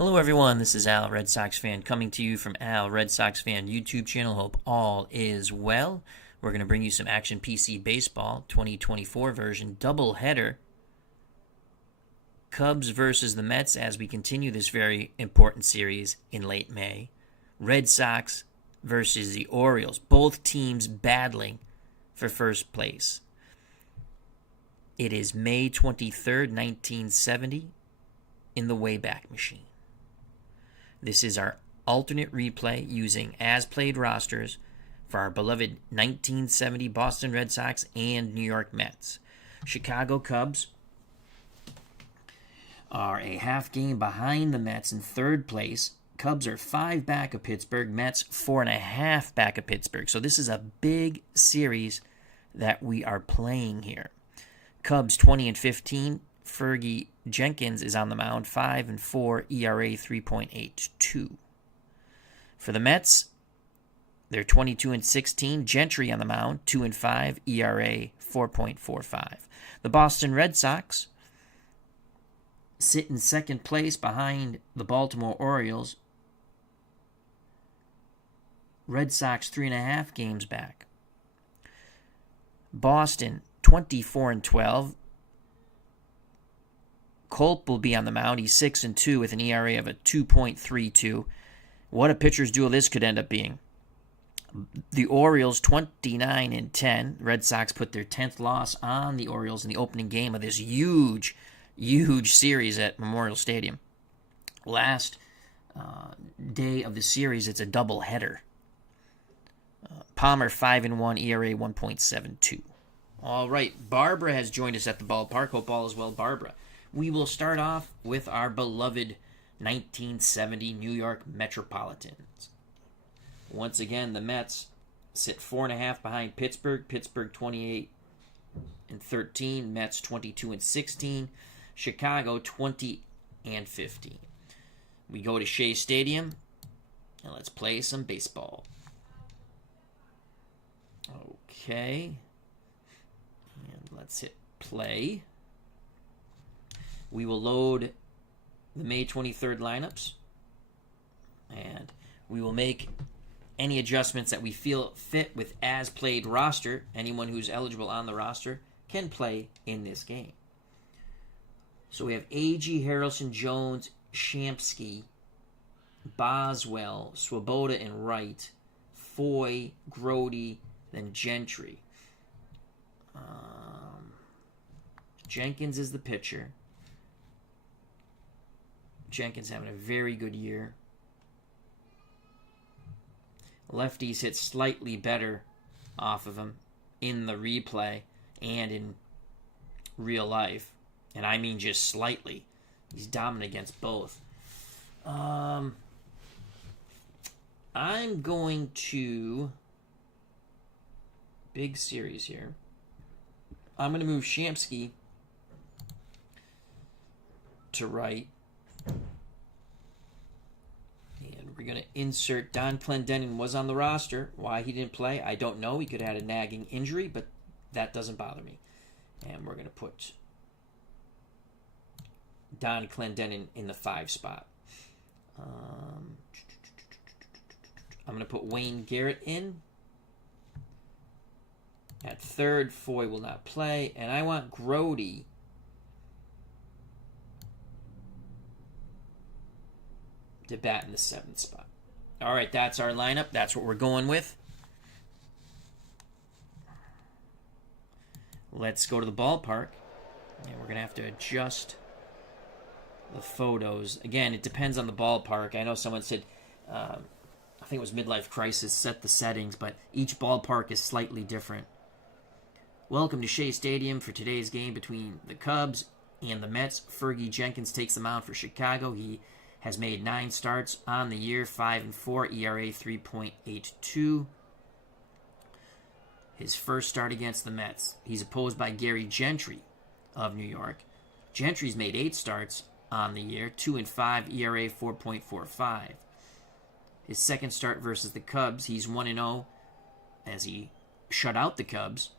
Hello everyone, this is Al, Red Sox fan, coming to you from Al, Red Sox fan YouTube channel. Hope all is well. We're going to bring you some Action PC Baseball 2024 version doubleheader. Cubs versus the Mets as we continue this very important series in late May. Red Sox versus the Orioles, both teams battling for first place. It is May 23rd, 1970 in the Wayback Machine. This is our alternate replay using as-played rosters for our beloved 1970 Boston Red Sox and New York Mets. Chicago Cubs are a half game behind the Mets in third place. Cubs are 5 back of Pittsburgh. Mets 4.5 back of Pittsburgh. So this is a big series that we are playing here. Cubs 20-15. Fergie Jenkins is on the mound, 5-4, ERA 3.82. For the Mets, they're 22-16. Gentry on the mound, 2-5, ERA 4.45. The Boston Red Sox sit in second place behind the Baltimore Orioles. Red Sox 3.5 games back. Boston 24-12. Culp will be on the mound. He's 6-2 with an ERA of a 2.32. What a pitcher's duel this could end up being. The Orioles 29-10. Red Sox put their 10th loss on the Orioles in the opening game of this huge series at Memorial Stadium. Last day of the series, it's a doubleheader. Palmer 5-1, ERA 1.72. All right, Barbara has joined us at the ballpark. Hope all is well, Barbara. We will start off with our beloved 1970 New York Metropolitans. Once again, the Mets sit 4.5 behind Pittsburgh. Pittsburgh 28-13. Mets 22-16. Chicago 20-15. We go to Shea Stadium and let's play some baseball. Okay. And let's hit play. We will load the May 23rd lineups, and we will make any adjustments that we feel fit with as-played roster. Anyone who's eligible on the roster can play in this game. So we have A.G., Harrelson, Jones, Shamsky, Boswell, Swoboda, and Wright, Foy, Grody, then Gentry. Jenkins is the pitcher. Jenkins having a very good year. Lefties hit slightly better off of him in the replay and in real life. And I mean just slightly. He's dominant against both. I'm going to... Big series here. I'm going to move Shamsky to right. And we're going to insert Don Clendenin. Was on the roster. Why he didn't play, I don't know. He could have had a nagging injury, but that doesn't bother me. And we're going to put Don Clendenin in the 5 spot. I'm going to put Wayne Garrett in. At third, Foy will not play. And I want Grody to bat in the 7th spot. All right, that's our lineup. That's what we're going with. Let's go to the ballpark. And we're going to have to adjust the photos. Again, it depends on the ballpark. I know someone said, I think it was Midlife Crisis, set the settings, but each ballpark is slightly different. Welcome to Shea Stadium for today's game between the Cubs and the Mets. Fergie Jenkins takes the mound for Chicago. He has made 9 starts on the year, 5-4, ERA 3.82. His first start against the Mets. He's opposed by Gary Gentry of New York. Gentry's made 8 starts on the year, 2-5, ERA 4.45. His second start versus the Cubs, he's 1-0 as he shut out the Cubs.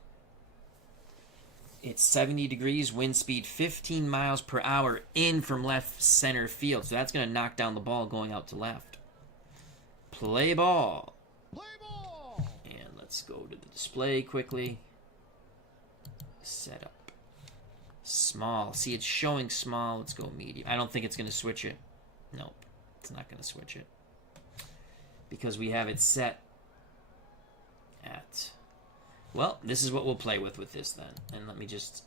It's 70 degrees, wind speed 15 miles per hour in from left center field. So that's going to knock down the ball going out to left. Play ball. Play ball. And let's go to the display quickly. Set up. Small. See, it's showing small. Let's go medium. I don't think it's going to switch it. Nope. It's not going to switch it. Because we have it set at... Well, this is what we'll play with this then. And let me just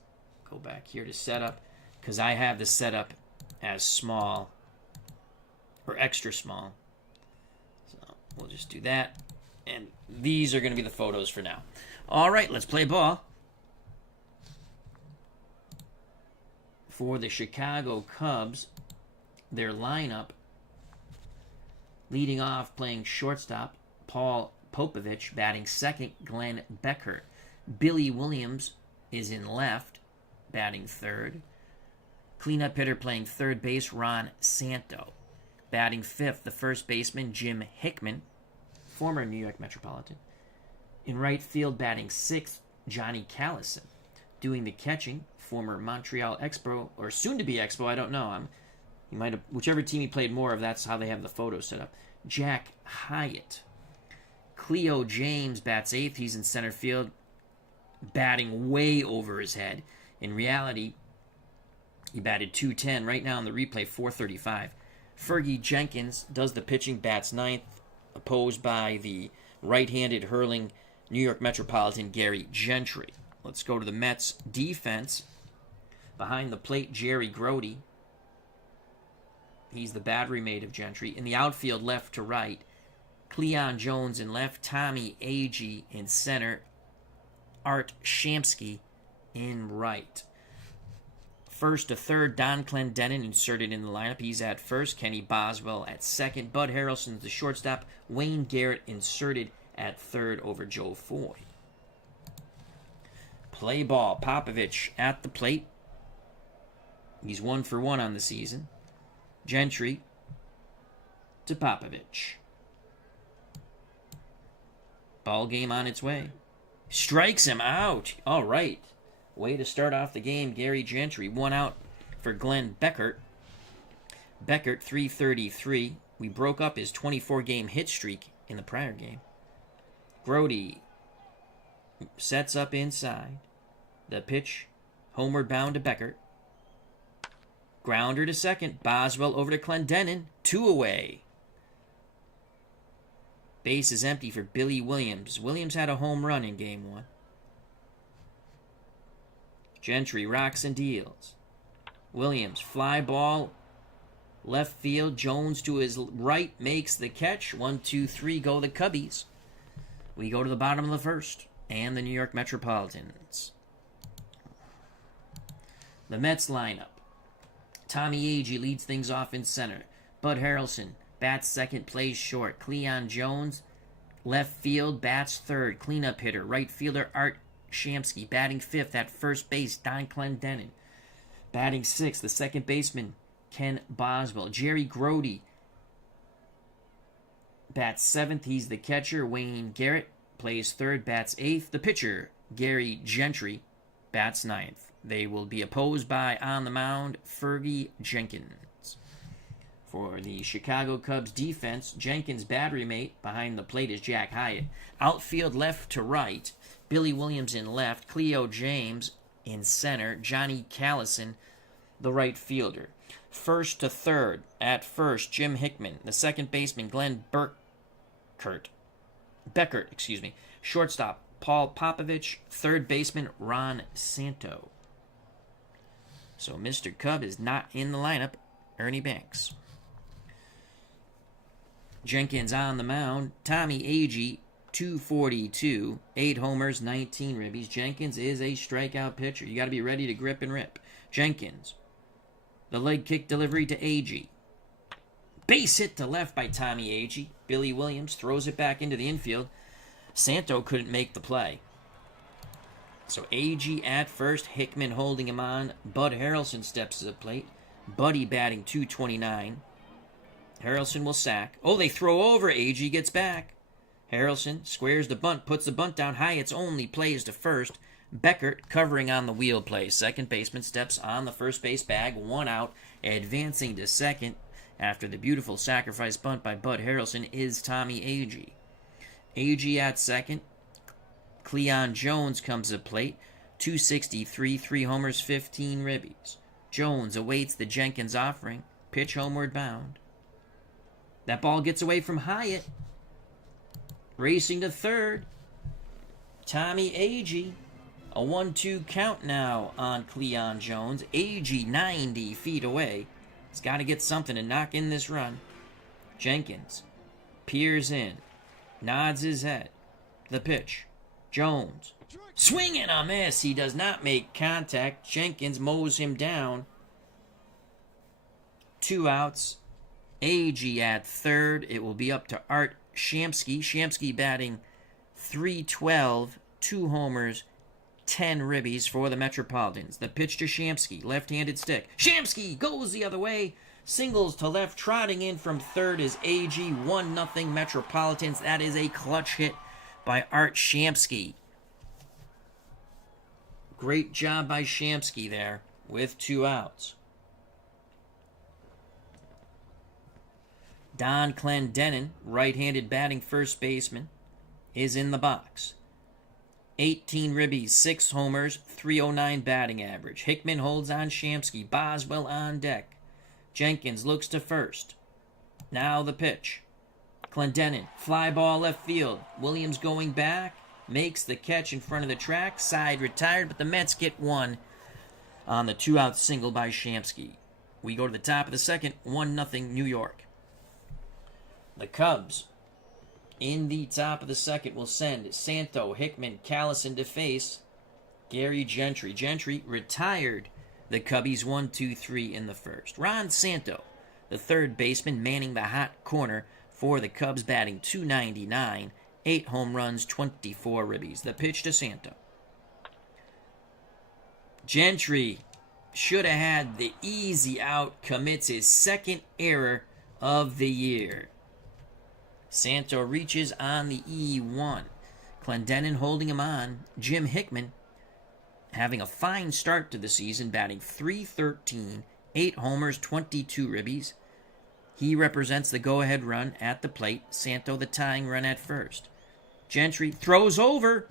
go back here to setup. Because I have the setup as small. Or extra small. So we'll just do that. And these are going to be the photos for now. All right, let's play ball. For the Chicago Cubs, their lineup, leading off playing shortstop, Paul Popovich, batting second, Glenn Beckert. Billy Williams is in left, batting third. Cleanup hitter playing third base, Ron Santo. Batting fifth, the first baseman, Jim Hickman, former New York Metropolitan. In right field, batting sixth, Johnny Callison. Doing the catching, former Montreal Expo, or soon-to-be Expo, I don't know. He might have, whichever team he played more of, that's how they have the photo set up. Jack Hyatt. Cleo James bats eighth. He's in center field, batting way over his head. In reality, he batted .210. Right now in the replay, .435. Fergie Jenkins does the pitching, bats ninth, opposed by the right-handed hurling New York Metropolitan Gary Gentry. Let's go to the Mets defense. Behind the plate, Jerry Grody. He's the battery mate of Gentry. In the outfield, left to right, Cleon Jones in left, Tommy Agee in center, Art Shamsky in right. First to third, Don Clendenin inserted in the lineup. He's at first. Kenny Boswell at second. Bud Harrelson's the shortstop. Wayne Garrett inserted at third over Joe Foy. Play ball. Popovich at the plate. He's 1 for 1 on the season. Gentry to Popovich. Ball game on its way. Strikes him out. All right. Way to start off the game, Gary Gentry. 1 out for Glenn Beckert. Beckert, 333. We broke up his 24-game hit streak in the prior game. Grody sets up inside. The pitch, homeward bound to Beckert. Grounder to second. Boswell over to Clendenin. 2 away. Base is empty for Billy Williams. Williams had a home run in Game 1. Gentry rocks and deals. Williams, fly ball, left field. Jones to his right makes the catch. 1, 2, 3, go the Cubbies. We go to the bottom of the first. And the New York Metropolitans. The Mets lineup. Tommy Agee leads things off in center. Bud Harrelson bats second, plays short. Cleon Jones, left field, bats third. Cleanup hitter, right fielder Art Shamsky. Batting fifth at first base, Don Clendenin. Batting sixth, the second baseman, Ken Boswell. Jerry Grody bats seventh. He's the catcher. Wayne Garrett plays third, bats eighth. The pitcher, Gary Gentry, bats ninth. They will be opposed by, on the mound, Fergie Jenkins. For the Chicago Cubs defense, Jenkins' battery mate behind the plate is Jack Hyatt. Outfield left to right, Billy Williams in left, Cleo James in center, Johnny Callison, the right fielder. First to third, at first, Jim Hickman. The second baseman, Glenn Beckert. Shortstop, Paul Popovich. Third baseman, Ron Santo. So Mr. Cub is not in the lineup, Ernie Banks. Jenkins on the mound. Tommy Agee, 242, 8 homers, 19 ribbies. Jenkins is a strikeout pitcher. You got to be ready to grip and rip. Jenkins, the leg kick delivery to Agee. Base hit to left by Tommy Agee. Billy Williams throws it back into the infield. Santo couldn't make the play. So Agee at first, Hickman holding him on. Bud Harrelson steps to the plate. Buddy batting .229. Harrelson will sack. Oh, they throw over. Agee gets back. Harrelson squares the bunt, puts the bunt down. Hyatt's only plays to first. Beckert covering on the wheel play. Second baseman steps on the first base bag. 1 out. Advancing to second after the beautiful sacrifice bunt by Bud Harrelson is Tommy Agee. Agee at second. Cleon Jones comes to plate. 263, 3 homers, 15 ribbies. Jones awaits the Jenkins offering. Pitch homeward bound. That ball gets away from Hyatt. Racing to third. Tommy Agee. A 1-2 count now on Cleon Jones. Agee 90 feet away. He's got to get something to knock in this run. Jenkins peers in. Nods his head. The pitch. Jones. Swing and a miss. He does not make contact. Jenkins mows him down. 2 outs. Agee at third. It will be up to Art Shamsky. Shamsky batting .312, 2 homers, 10 ribbies for the Metropolitans. The pitch to Shamsky, left-handed stick. Shamsky goes the other way. Singles to left. Trotting in from third is Agee. 1-0 Metropolitans. That is a clutch hit by Art Shamsky. Great job by Shamsky there with 2 outs. Don Clendenin, right-handed batting first baseman, is in the box. 18 ribbies, 6 homers, .309 batting average. Hickman holds on Shamsky. Boswell on deck. Jenkins looks to first. Now the pitch. Clendenin, fly ball left field. Williams going back, makes the catch in front of the track. Side retired, but the Mets get 1 on the 2-out single by Shamsky. We go to the top of the second, 1-0 New York. The Cubs, in the top of the second, will send Santo, Hickman, Callison to face Gary Gentry. Gentry retired the Cubbies 1-2-3 in the first. Ron Santo, the third baseman, manning the hot corner for the Cubs, batting .299, 8 home runs, 24 ribbies. The pitch to Santo. Gentry should have had the easy out, commits his second error of the year. Santo reaches on the E1. Clendenin holding him on. Jim Hickman having a fine start to the season, batting .313, 8 homers, 22 ribbies. He represents the go-ahead run at the plate. Santo the tying run at first. Gentry throws over.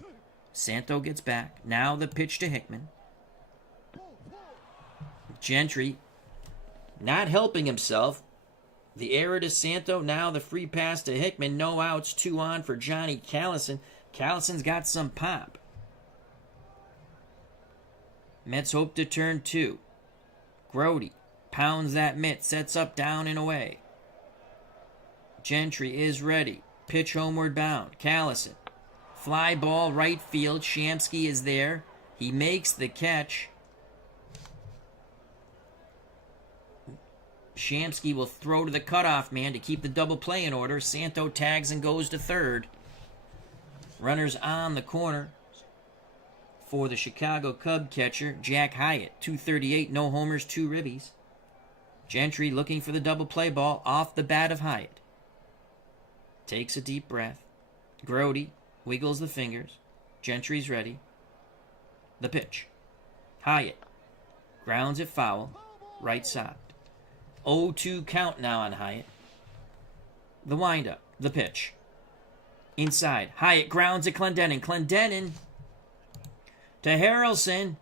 Santo gets back. Now the pitch to Hickman. Gentry not helping himself. The error to Santo, now the free pass to Hickman. No outs, 2 on for Johnny Callison. Callison's got some pop. Mets hope to turn 2. Grody pounds that mitt, sets up, down and away. Gentry is ready. Pitch homeward bound. Callison. Fly ball right field. Shamsky is there. He makes the catch. Shamsky will throw to the cutoff man to keep the double play in order. Santo tags and goes to third. Runners on the corner for the Chicago Cub catcher, Jack Hyatt. .238, no homers, 2 ribbies. Gentry looking for the double play ball off the bat of Hyatt. Takes a deep breath. Grody wiggles the fingers. Gentry's ready. The pitch. Hyatt grounds it foul. Right side. 0-2 count now on Hyatt. The windup. The pitch. Inside. Hyatt grounds at Clendenin. Clendenin to Harrelson.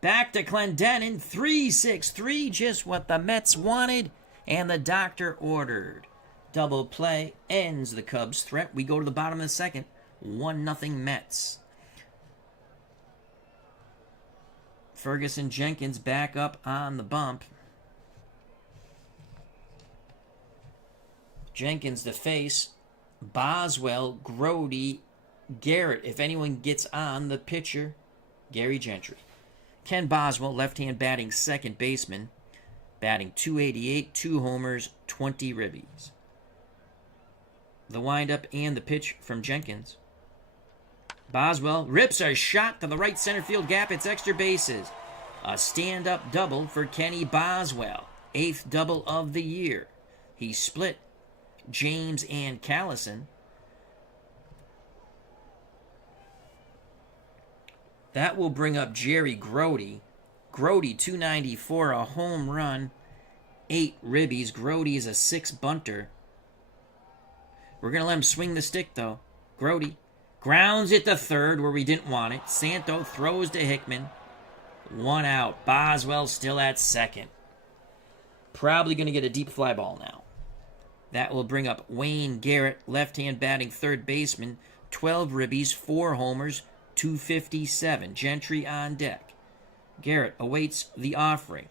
Back to Clendenin. 3-6-3. Just what the Mets wanted and the doctor ordered. Double play ends the Cubs' threat. We go to the bottom of the second. 1-0 Mets. Ferguson Jenkins back up on the bump. Jenkins to face Boswell, Grody, Garrett. If anyone gets on, the pitcher, Gary Gentry. Ken Boswell, left-hand batting second baseman, batting .288, 2 homers, 20 ribbies. The windup and the pitch from Jenkins. Boswell rips a shot to the right center field gap. It's extra bases. A stand-up double for Kenny Boswell. 8th double of the year. He split James and Callison. That will bring up Jerry Grody. Grody, 294, a home run, 8 ribbies. Grody is a 6 bunter. We're going to let him swing the stick, though. Grody grounds it to third where we didn't want it. Santo throws to Hickman. 1 out. Boswell still at second. Probably going to get a deep fly ball now. That will bring up Wayne Garrett, left-hand batting third baseman. 12 ribbies, 4 homers, 257. Gentry on deck. Garrett awaits the offering.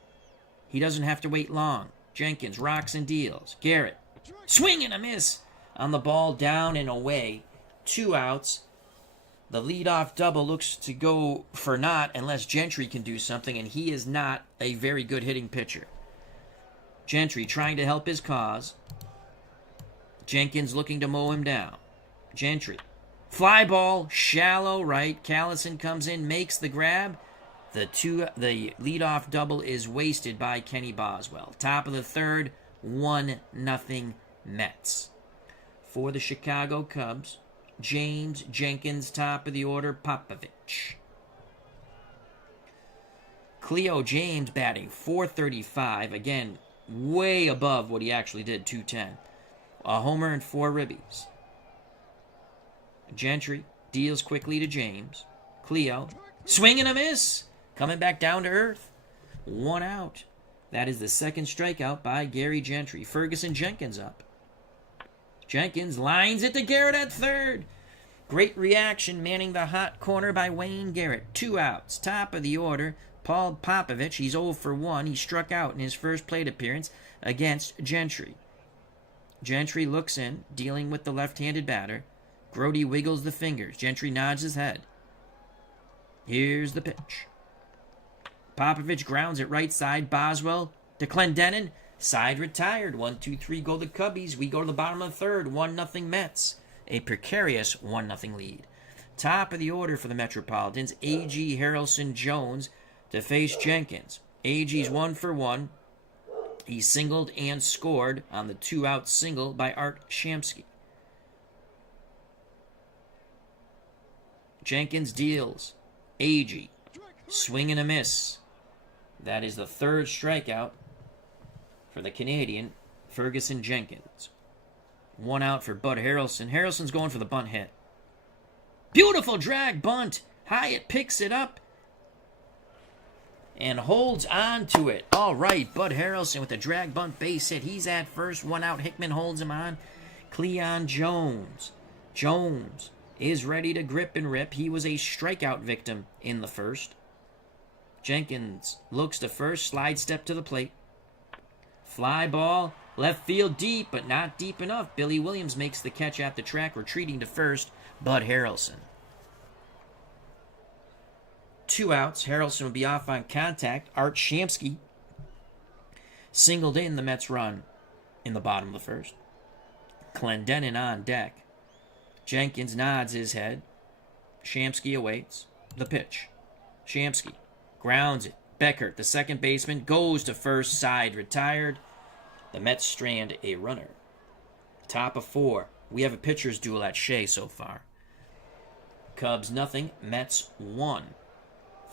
He doesn't have to wait long. Jenkins rocks and deals. Garrett, swing and a miss on the ball, down and away. 2 outs. The leadoff double looks to go for naught unless Gentry can do something, and he is not a very good hitting pitcher. Gentry trying to help his cause. Jenkins looking to mow him down. Gentry. Fly ball, shallow right. Callison comes in, makes the grab. The leadoff double is wasted by Kenny Boswell. Top of the third, 1-0 Mets. For the Chicago Cubs, James, Jenkins, top of the order, Popovich. Cleo James batting .435. Again, way above what he actually did, 210. A homer and 4 ribbies. Gentry deals quickly to James. Cleo, swing and a miss. Coming back down to earth. 1 out. That is the second strikeout by Gary Gentry. Ferguson Jenkins up. Jenkins lines it to Garrett at third. Great reaction manning the hot corner by Wayne Garrett. 2 outs. Top of the order, Paul Popovich. He's 0 for 1. He struck out in his first plate appearance against Gentry. Gentry looks in, dealing with the left-handed batter. Grody wiggles the fingers. Gentry nods his head. Here's the pitch. Popovich grounds it right side. Boswell to Clendenin. Side retired. 1-2-3 go the Cubbies. We go to the bottom of the third. 1-0 Mets. A precarious 1-0 lead. Top of the order for the Metropolitans. A.G. Harrelson Jones to face Jenkins. A.G.'s 1 for 1. He singled and scored on the 2-out single by Art Shamsky. Jenkins deals. A.G. swing and a miss. That is the third strikeout for the Canadian, Ferguson Jenkins. 1 out for Bud Harrelson. Harrelson's going for the bunt hit. Beautiful drag bunt. Hyatt picks it up and holds on to it. All right, Bud Harrelson with a drag bunt base hit. He's at first. 1 out. Hickman holds him on. Cleon Jones. Jones is ready to grip and rip. He was a strikeout victim in the first. Jenkins looks to first. Slide step to the plate. Fly ball. Left field deep, but not deep enough. Billy Williams makes the catch at the track, retreating to first. Bud Harrelson. 2 outs. Harrelson will be off on contact. Art Shamsky singled in the Mets run in the bottom of the first. Clendenin on deck. Jenkins nods his head. Shamsky awaits the pitch. Shamsky grounds it. Beckert, the second baseman, goes to first. Side retired. The Mets strand a runner. Top of 4. We have a pitcher's duel at Shea so far. Cubs 0, Mets 1.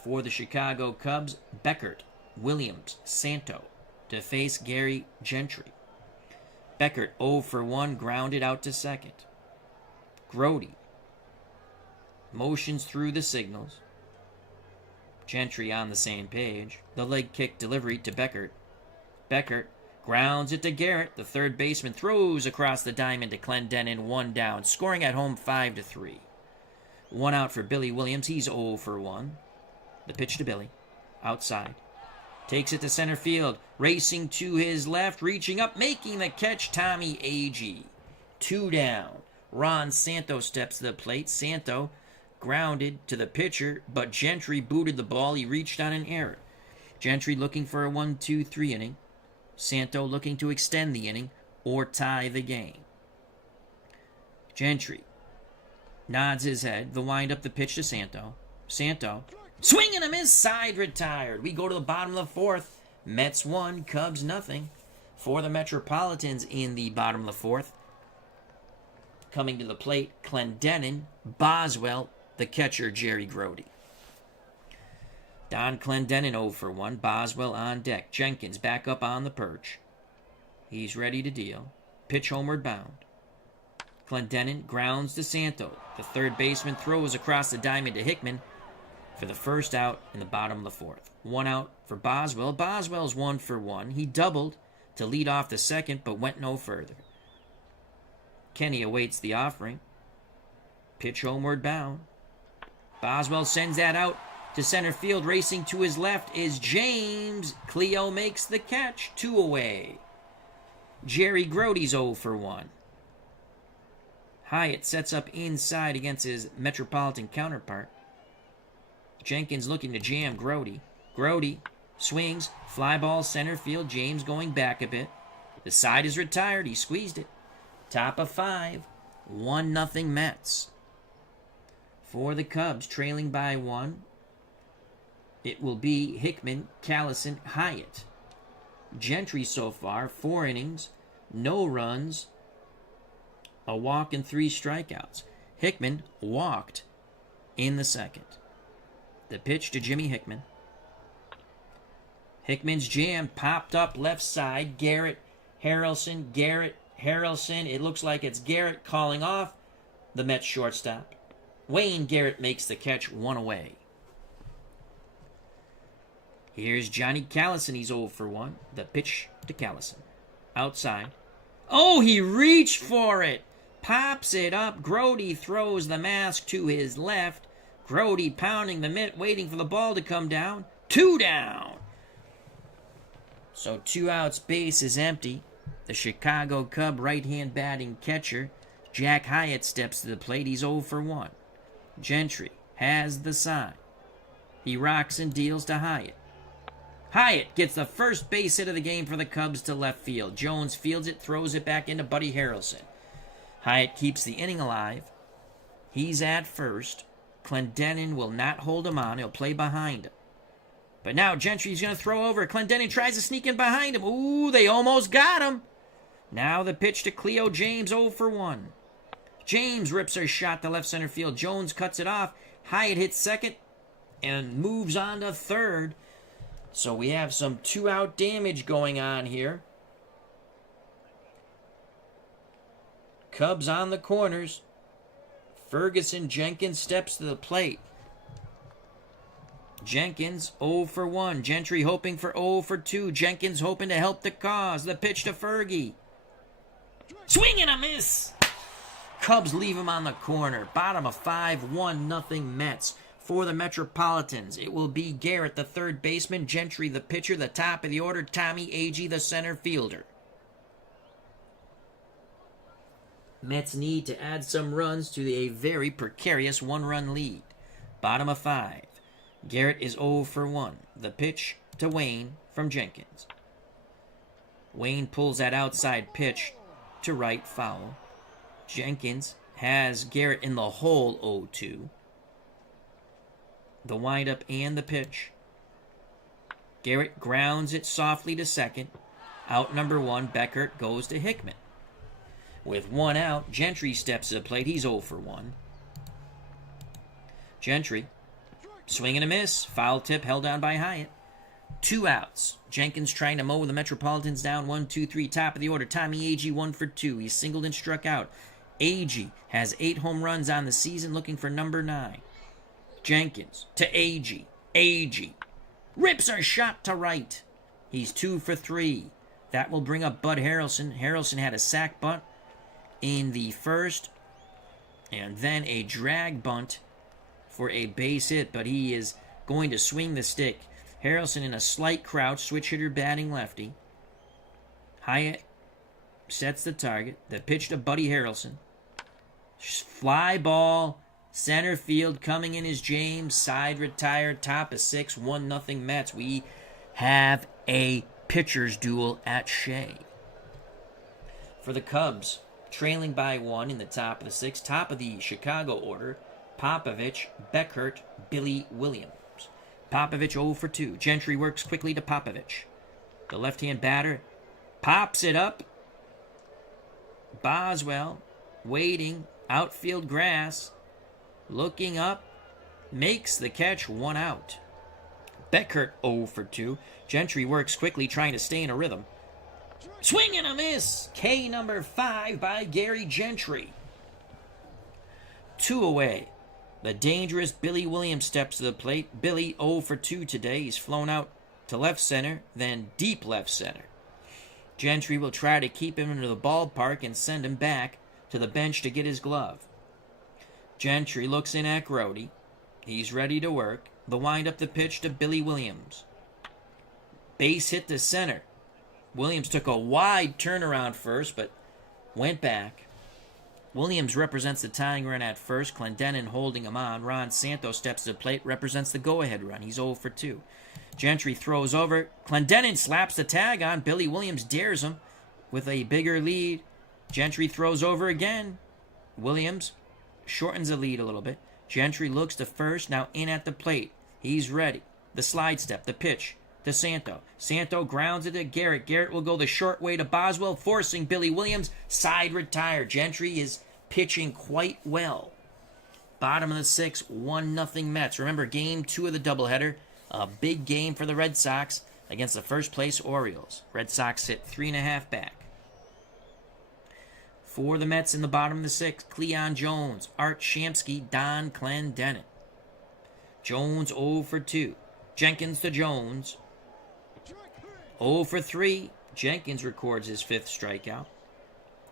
For the Chicago Cubs, Beckert, Williams, Santo to face Gary Gentry. Beckert 0 for 1, grounded out to second. Grody motions through the signals. Gentry on the same page. The leg kick delivery to Beckert. Beckert grounds it to Garrett. The third baseman throws across the diamond to Clendenin. 1 down. Scoring at home 5-3. 1 out for Billy Williams. He's 0 for 1. The pitch to Billy. Outside. Takes it to center field. Racing to his left. Reaching up. Making the catch. Tommy Agee. 2 down. Ron Santo steps to the plate. Santo grounded to the pitcher, but Gentry booted the ball. He reached on an error. Gentry looking for a 1-2-3 inning. Santo looking to extend the inning or tie the game. Gentry nods his head. The wind-up, the pitch to Santo. Santo, swing and a miss, side retired. We go to the bottom of the fourth. Mets 1, Cubs 0. For the Metropolitans in the bottom of the fourth, coming to the plate, Clendenin, Boswell, the catcher, Jerry Grody. Don Clendenin 0 for 1. Boswell on deck. Jenkins back up on the perch. He's ready to deal. Pitch homeward bound. Clendenin grounds to Santo. The third baseman throws across the diamond to Hickman for the first out in the bottom of the fourth. 1 out for Boswell. Boswell's 1 for 1. He doubled to lead off the second, but went no further. Kenny awaits the offering. Pitch homeward bound. Boswell sends that out to center field. Racing to his left is James. Cleo makes the catch. 2 away. Jerry Grody's 0 for 1. Hyatt sets up inside against his Metropolitan counterpart. Jenkins looking to jam Grody. Grody swings. Fly ball center field. James going back a bit. The side is retired. He squeezed it. Top of 5. 1-0 Mets. For the Cubs, trailing by 1, it will be Hickman, Callison, Hyatt. Gentry so far, 4 innings, no runs, a walk and 3 strikeouts. Hickman walked in the second. The pitch to Jimmy Hickman. Hickman's jam popped up left side. Garrett, Harrelson, Garrett, Harrelson. It looks like it's Garrett calling off the Mets shortstop. Wayne Garrett makes the catch, 1 away. Here's Johnny Callison. He's 0 for 1. The pitch to Callison. Outside. Oh, he reached for it. Pops it up. Grody throws the mask to his left. Grody pounding the mitt, waiting for the ball to come down. 2 down. So 2 outs, base is empty. The Chicago Cub right-hand batting catcher, Jack Hyatt, steps to the plate. He's 0 for 1. Gentry has the sign. He rocks and deals to Hyatt. Hyatt gets the first base hit of the game for the Cubs to left field. Jones fields it, throws it back into Buddy Harrelson. Hyatt keeps the inning alive. He's at first. Clendenin will not hold him on. He'll play behind him. But now Gentry's going to throw over. Clendenin tries to sneak in behind him. Ooh, they almost got him. Now the pitch to Cleo James, 0 for 1. James rips a shot to left center field. Jones cuts it off. Hyatt hits second and moves on to third. So we have some 2-out damage going on here. Cubs on the corners. Ferguson, Jenkins steps to the plate. Jenkins 0 for 1. Gentry hoping for 0 for 2. Jenkins hoping to help the cause. The pitch to Fergie. Swing and a miss. Cubs leave him on the corner. Bottom of 5, 1-0 Mets. For the Metropolitans, it will be Garrett, the third baseman, Gentry, the pitcher, the top of the order, Tommy Agee, the center fielder. Mets need to add some runs to a very precarious 1-run lead. Bottom of 5. Garrett is 0 for 1. The pitch to Wayne from Jenkins. Wayne pulls that outside pitch to right, foul. Jenkins has Garrett in the hole, 0-2. The windup and the pitch. Garrett grounds it softly to second. Out number 1, Beckert goes to Hickman. With 1 out, Gentry steps to the plate. He's 0 for 1. Gentry, swing and a miss. Foul tip held down by Hyatt. 2 outs. Jenkins trying to mow the Metropolitans down. 1, 2, 3, top of the order. Tommy Agee 1 for 2. He's singled and struck out. Agee has 8 home runs on the season, looking for number 9. Jenkins to Agee. Agee rips a shot to right. He's 2 for 3. That will bring up Bud Harrelson. Harrelson had a sac bunt in the first, and then a drag bunt for a base hit, but he is going to swing the stick. Harrelson in a slight crouch, switch hitter batting lefty. Hyatt sets the target. The pitch to Buddy Harrelson. Fly ball. Center field coming in is James. Side retired. Top of 6. 1-0 Mets. We have a pitcher's duel at Shea. For the Cubs, trailing by 1 in the top of the 6th. Top of the Chicago order. Popovich, Beckert, Billy Williams. Popovich 0 for 2. Gentry works quickly to Popovich. The left-hand batter pops it up. Boswell waiting. Outfield grass. Looking up, makes the catch, 1 out. Beckert 0 for 2. Gentry works quickly, trying to stay in a rhythm. Swing and a miss. K number 5 by Gary Gentry. 2 away. The dangerous Billy Williams steps to the plate. Billy 0 for 2 today. He's flown out to left center, then deep left center. Gentry will try to keep him into the ballpark and send him back to the bench to get his glove. Gentry looks in at Grody. He's ready to work. The wind-up the pitch to Billy Williams. Base hit to center. Williams took a wide turnaround first, but went back. Williams represents the tying run at first. Clendenin holding him on. Ron Santos steps to the plate, represents the go-ahead run. He's 0 for 2. Gentry throws over. Clendenin slaps the tag on. Billy Williams dares him with a bigger lead. Gentry throws over again. Williams shortens the lead a little bit. Gentry looks to first, now in at the plate. He's ready. The slide step, the pitch to Santo. Santo grounds it to Garrett. Garrett will go the short way to Boswell, forcing Billy Williams. Side retire. Gentry is pitching quite well. Bottom of the 6th, 1-0 Mets. Remember, game 2 of the doubleheader. A big game for the Red Sox against the first place Orioles. Red Sox sit 3.5 back. For the Mets in the bottom of the 6th, Cleon Jones, Art Shamsky, Don Clendenin. Jones 0 for 2. Jenkins to Jones. 0 for 3. Jenkins records his 5th strikeout.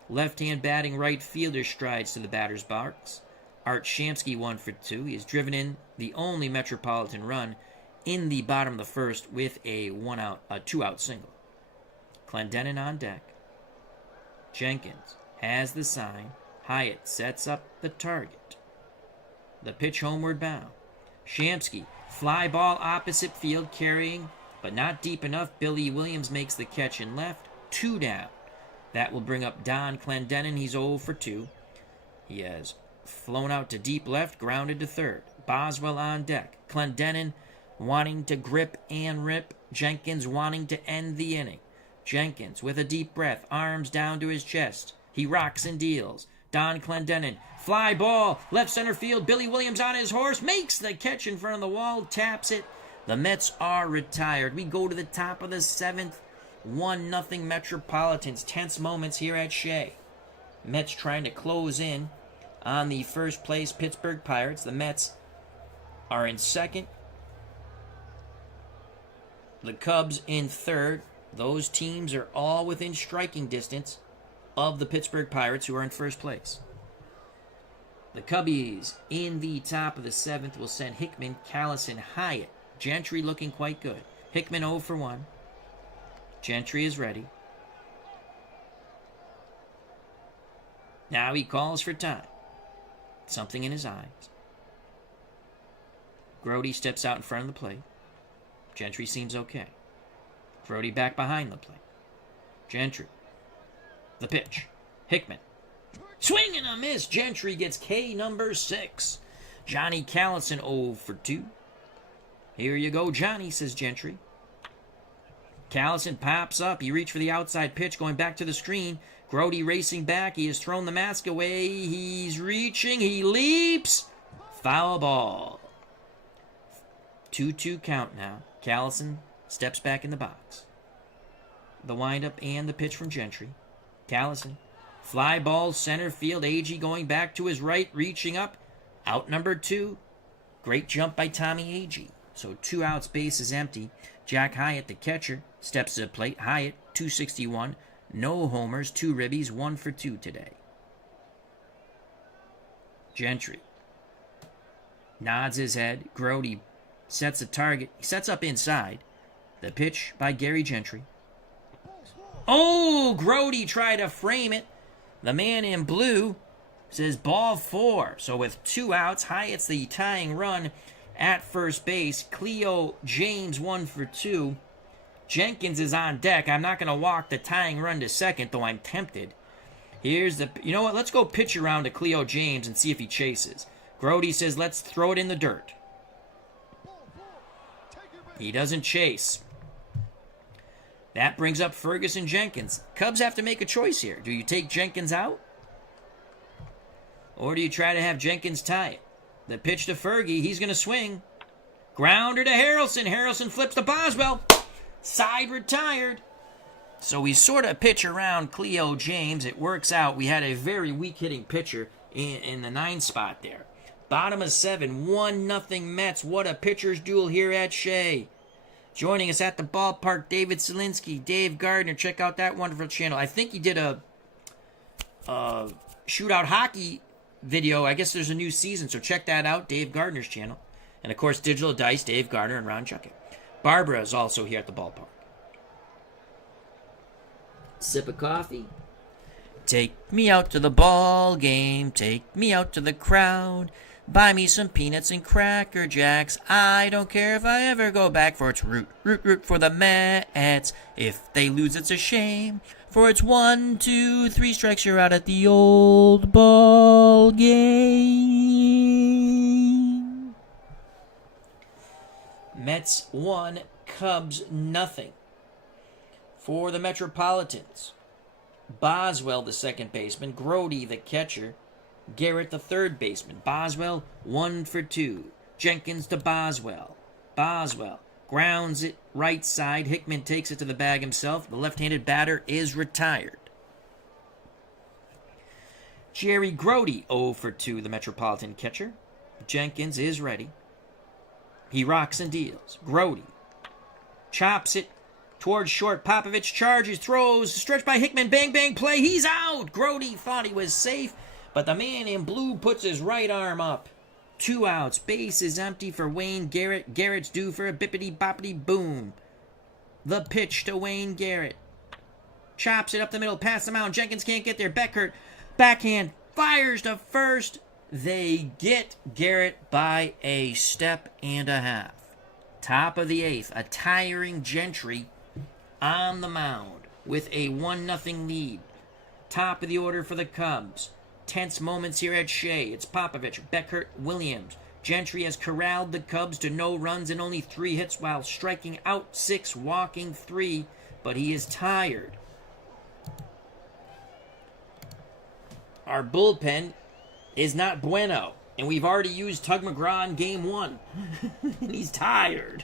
Left-hand batting right fielder strides to the batter's box. Art Shamsky 1 for 2. He has driven in the only Metropolitan run in the bottom of the 1st with a 2-out single. Clendenin on deck. Jenkins has the sign. Hyatt sets up the target. The pitch homeward bound. Shamsky, fly ball opposite field, carrying, but not deep enough. Billy Williams makes the catch in left. 2 down. That will bring up Don Clendenin. He's 0 for 2. He has flown out to deep left, grounded to third. Boswell on deck. Clendenin wanting to grip and rip. Jenkins wanting to end the inning. Jenkins with a deep breath, arms down to his chest. He rocks and deals. Don Clendenin, fly ball, left center field. Billy Williams on his horse, makes the catch in front of the wall, taps it. The Mets are retired. We go to the top of the 7th. 1-0 Metropolitans. Tense moments here at Shea. Mets trying to close in on the first place Pittsburgh Pirates. The Mets are in 2nd. The Cubs in 3rd. Those teams are all within striking distance of the Pittsburgh Pirates, who are in 1st place. The Cubbies in the top of the 7th will send Hickman, Callison, Hyatt. Gentry looking quite good. Hickman 0 for 1. Gentry is ready. Now he calls for time. Something in his eyes. Grody steps out in front of the plate. Gentry seems okay. Grody back behind the plate. Gentry. The pitch. Hickman. Swing and a miss. Gentry gets K number 6. Johnny Callison 0 for 2. Here you go, Johnny, says Gentry. Callison pops up. He reached for the outside pitch, going back to the screen. Grody racing back. He has thrown the mask away. He's reaching. He leaps. Foul ball. 2-2 count now. Callison steps back in the box. The windup and the pitch from Gentry. Callison. Fly ball center field. Agee going back to his right, reaching up. Out number 2. Great jump by Tommy Agee. So 2 outs, base is empty. Jack Hyatt, the catcher, steps to the plate. Hyatt, 261. No homers, 2 ribbies, 1 for 2 today. Gentry nods his head. Grody sets a target. He sets up inside. The pitch by Gary Gentry. Oh, Grody tried to frame it. The man in blue says ball 4. So with 2 outs, Hyatt's the tying run at first base. Cleo James 1 for 2. Jenkins is on deck. I'm not going to walk the tying run to second, though I'm tempted. Here's the... You know what? Let's go pitch around to Cleo James and see if he chases. Grody says, let's throw it in the dirt. He doesn't chase. That brings up Ferguson Jenkins. Cubs have to make a choice here. Do you take Jenkins out? Or do you try to have Jenkins tie it? The pitch to Fergie. He's going to swing. Grounder to Harrelson. Harrelson flips to Boswell. Side retired. So we sort of pitch around Cleo James. It works out. We had a very weak hitting pitcher in the 9 spot there. Bottom of 7, 1-0 Mets. What a pitcher's duel here at Shea. Joining us at the ballpark, David Selinsky, Dave Gardner. Check out that wonderful channel. I think he did a shootout hockey video. I guess there's a new season, so check that out, Dave Gardner's channel. And, of course, Digital Dice, Dave Gardner, and Ron Chuckett. Barbara is also here at the ballpark. Sip of coffee. Take me out to the ball game. Take me out to the crowd. Buy me some peanuts and Cracker Jacks. I don't care if I ever go back, for it's root for the Mets. If they lose, it's a shame, for it's 1, 2, 3 strikes, you're out at the old ball game. Mets 1, Cubs 0. For the Metropolitans, Boswell, the second baseman, Grody, the catcher, Garrett, the third baseman. Boswell, 1 for 2. Jenkins to Boswell. Boswell grounds it right side. Hickman takes it to the bag himself. The left-handed batter is retired. Jerry Grody, 0 for 2, the Metropolitan catcher. Jenkins is ready. He rocks and deals. Grody chops it towards short. Popovich charges, throws, stretched by Hickman. Bang, bang, play. He's out. Grody thought he was safe, but the man in blue puts his right arm up. 2 outs. Base is empty for Wayne Garrett. Garrett's due for a bippity-boppity-boom. The pitch to Wayne Garrett. Chops it up the middle, past the mound. Jenkins can't get there. Beckert, backhand, fires to first. They get Garrett by a step and a half. Top of the 8th, a tiring Gentry on the mound with a 1-0 lead. Top of the order for the Cubs. Tense moments here at Shea. It's Popovich, Beckert, Williams. Gentry has corralled the Cubs to no runs and only 3 hits while striking out 6, walking 3, but he is tired. Our bullpen is not bueno, and we've already used Tug McGraw in game 1. And he's tired.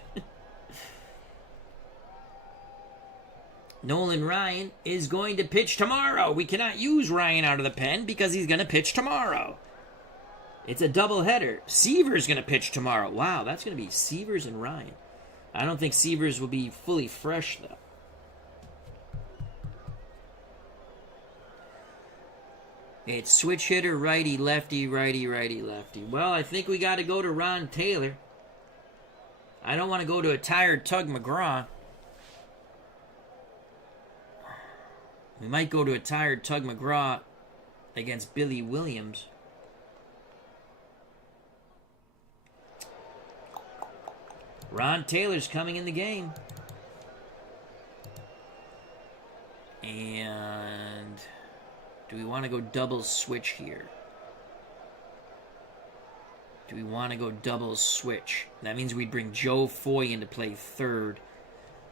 Nolan Ryan is going to pitch tomorrow. We cannot use Ryan out of the pen because he's going to pitch tomorrow. It's a doubleheader. Seaver's going to pitch tomorrow. Wow, that's going to be Seavers and Ryan. I don't think Seavers will be fully fresh, though. It's switch hitter, righty, lefty, righty, righty, lefty. Well, I think we got to go to Ron Taylor. I don't want to go to a tired Tug McGraw. We might go to a tired Tug McGraw against Billy Williams. Ron Taylor's coming in the game. And do we want to go double switch here? Do we want to go double switch? That means we'd bring Joe Foy in to play third.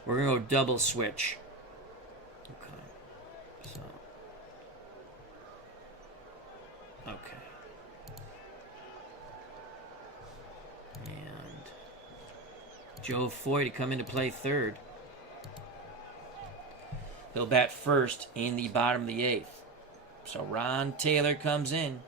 We're going to go double switch. Okay. And Joe Foy to come in to play third. He'll bat first in the bottom of the 8th. So Ron Taylor comes in.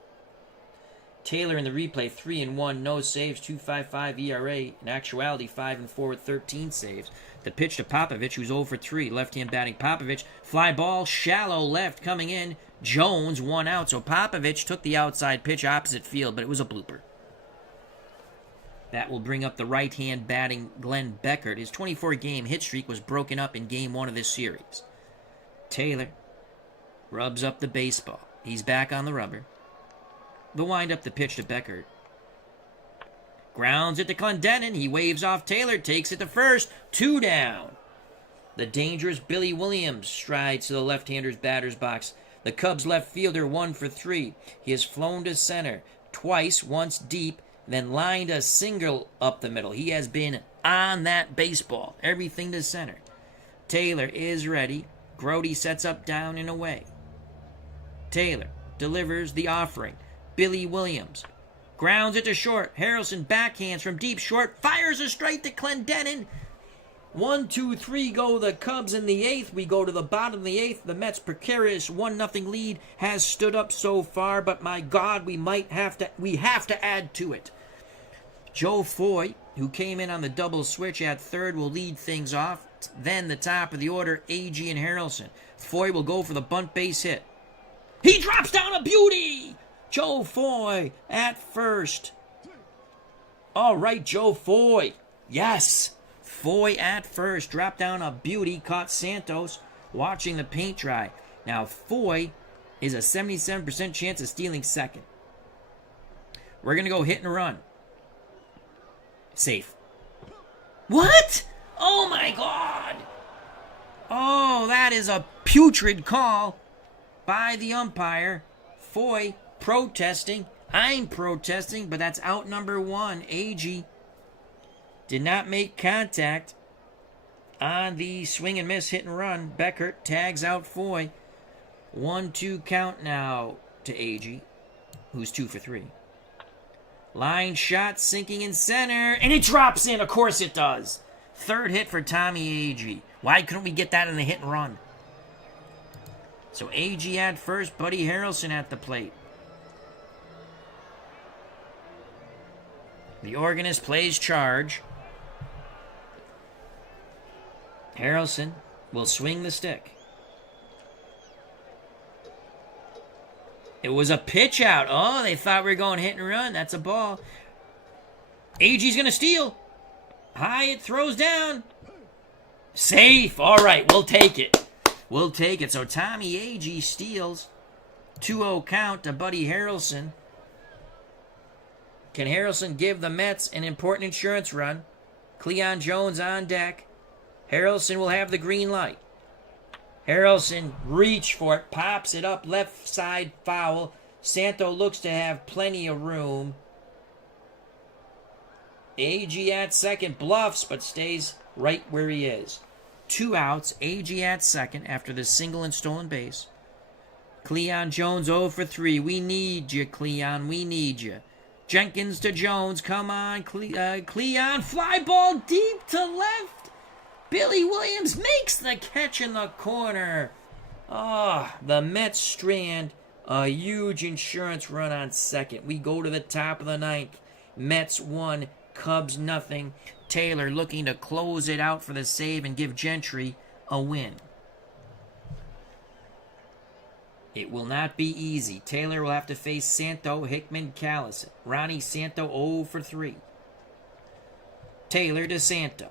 Taylor in the replay, 3-1, no saves, 2.55 ERA. In actuality, 5-4 with 13 saves. The pitch to Popovich, who's 0 for 3. Left-hand batting Popovich. Fly ball, shallow left coming in. Jones, 1 out. So Popovich took the outside pitch opposite field, but it was a blooper. That will bring up the right-hand batting Glenn Beckert. His 24-game hit streak was broken up in Game 1 of this series. Taylor rubs up the baseball. He's back on the rubber. The wind up the pitch to Beckert. Grounds it to Clendenin. He waves off Taylor, takes it to first. 2 down. The dangerous Billy Williams strides to the left-hander's batter's box. The Cubs left fielder 1 for 3. He has flown to center twice, once deep, then lined a single up the middle. He has been on that baseball. Everything to center. Taylor is ready. Grody sets up down and away. Taylor delivers the offering. Billy Williams Grounds it to short. Harrelson backhands from deep short. Fires a strike to Clendenin. 1, 2, 3 go the Cubs in the 8th. We go to the bottom of the 8th. The Mets' precarious 1-0 lead has stood up so far, but my God, we have to add to it. Joe Foy, who came in on the double switch at third, will lead things off. Then the top of the order, A.G. and Harrelson. Foy will go for the bunt base hit. He drops down a beauty! Joe Foy at first. All right, Joe Foy. Yes. Foy at first. Dropped down a beauty. Caught Santos watching the paint dry. Now, Foy is a 77% chance of stealing second. We're going to go hit and run. Safe. What? Oh, my God. Oh, that is a putrid call by the umpire. Foy protesting. I'm protesting, but that's out number 1. A.G. did not make contact on the swing and miss hit and run. Beckert tags out Foy. 1-2 count now to A.G., who's 2 for 3. Line shot sinking in center, and it drops in. Of course it does. Third hit for Tommy A.G. Why couldn't we get that in the hit and run? So A.G. at first, Buddy Harrelson at the plate. The organist plays charge. Harrelson will swing the stick. It was a pitch out. Oh, they thought we were going hit and run. That's a ball. A.G.'s going to steal. High, it throws down. Safe. All right, we'll take it. We'll take it. So Tommy A.G. steals. 2-0 count to Buddy Harrelson. Can Harrelson give the Mets an important insurance run? Cleon Jones on deck. Harrelson will have the green light. Harrelson reach for it, pops it up left side foul. Santo looks to have plenty of room. A.G. at second bluffs, but stays right where he is. 2 outs. A.G. at second after the single and stolen base. Cleon Jones 0 for 3. We need you, Cleon. We need you. Jenkins to Jones. Come on, Cleon. Fly ball deep to left. Billy Williams makes the catch in the corner. The Mets strand a huge insurance run on second. We go to the top of the 9th. Mets 1, Cubs nothing. Taylor looking to close it out for the save and give Gentry a win. It will not be easy. Taylor will have to face Santo, Hickman, Callison. Ronnie Santo 0 for 3. Taylor to Santo.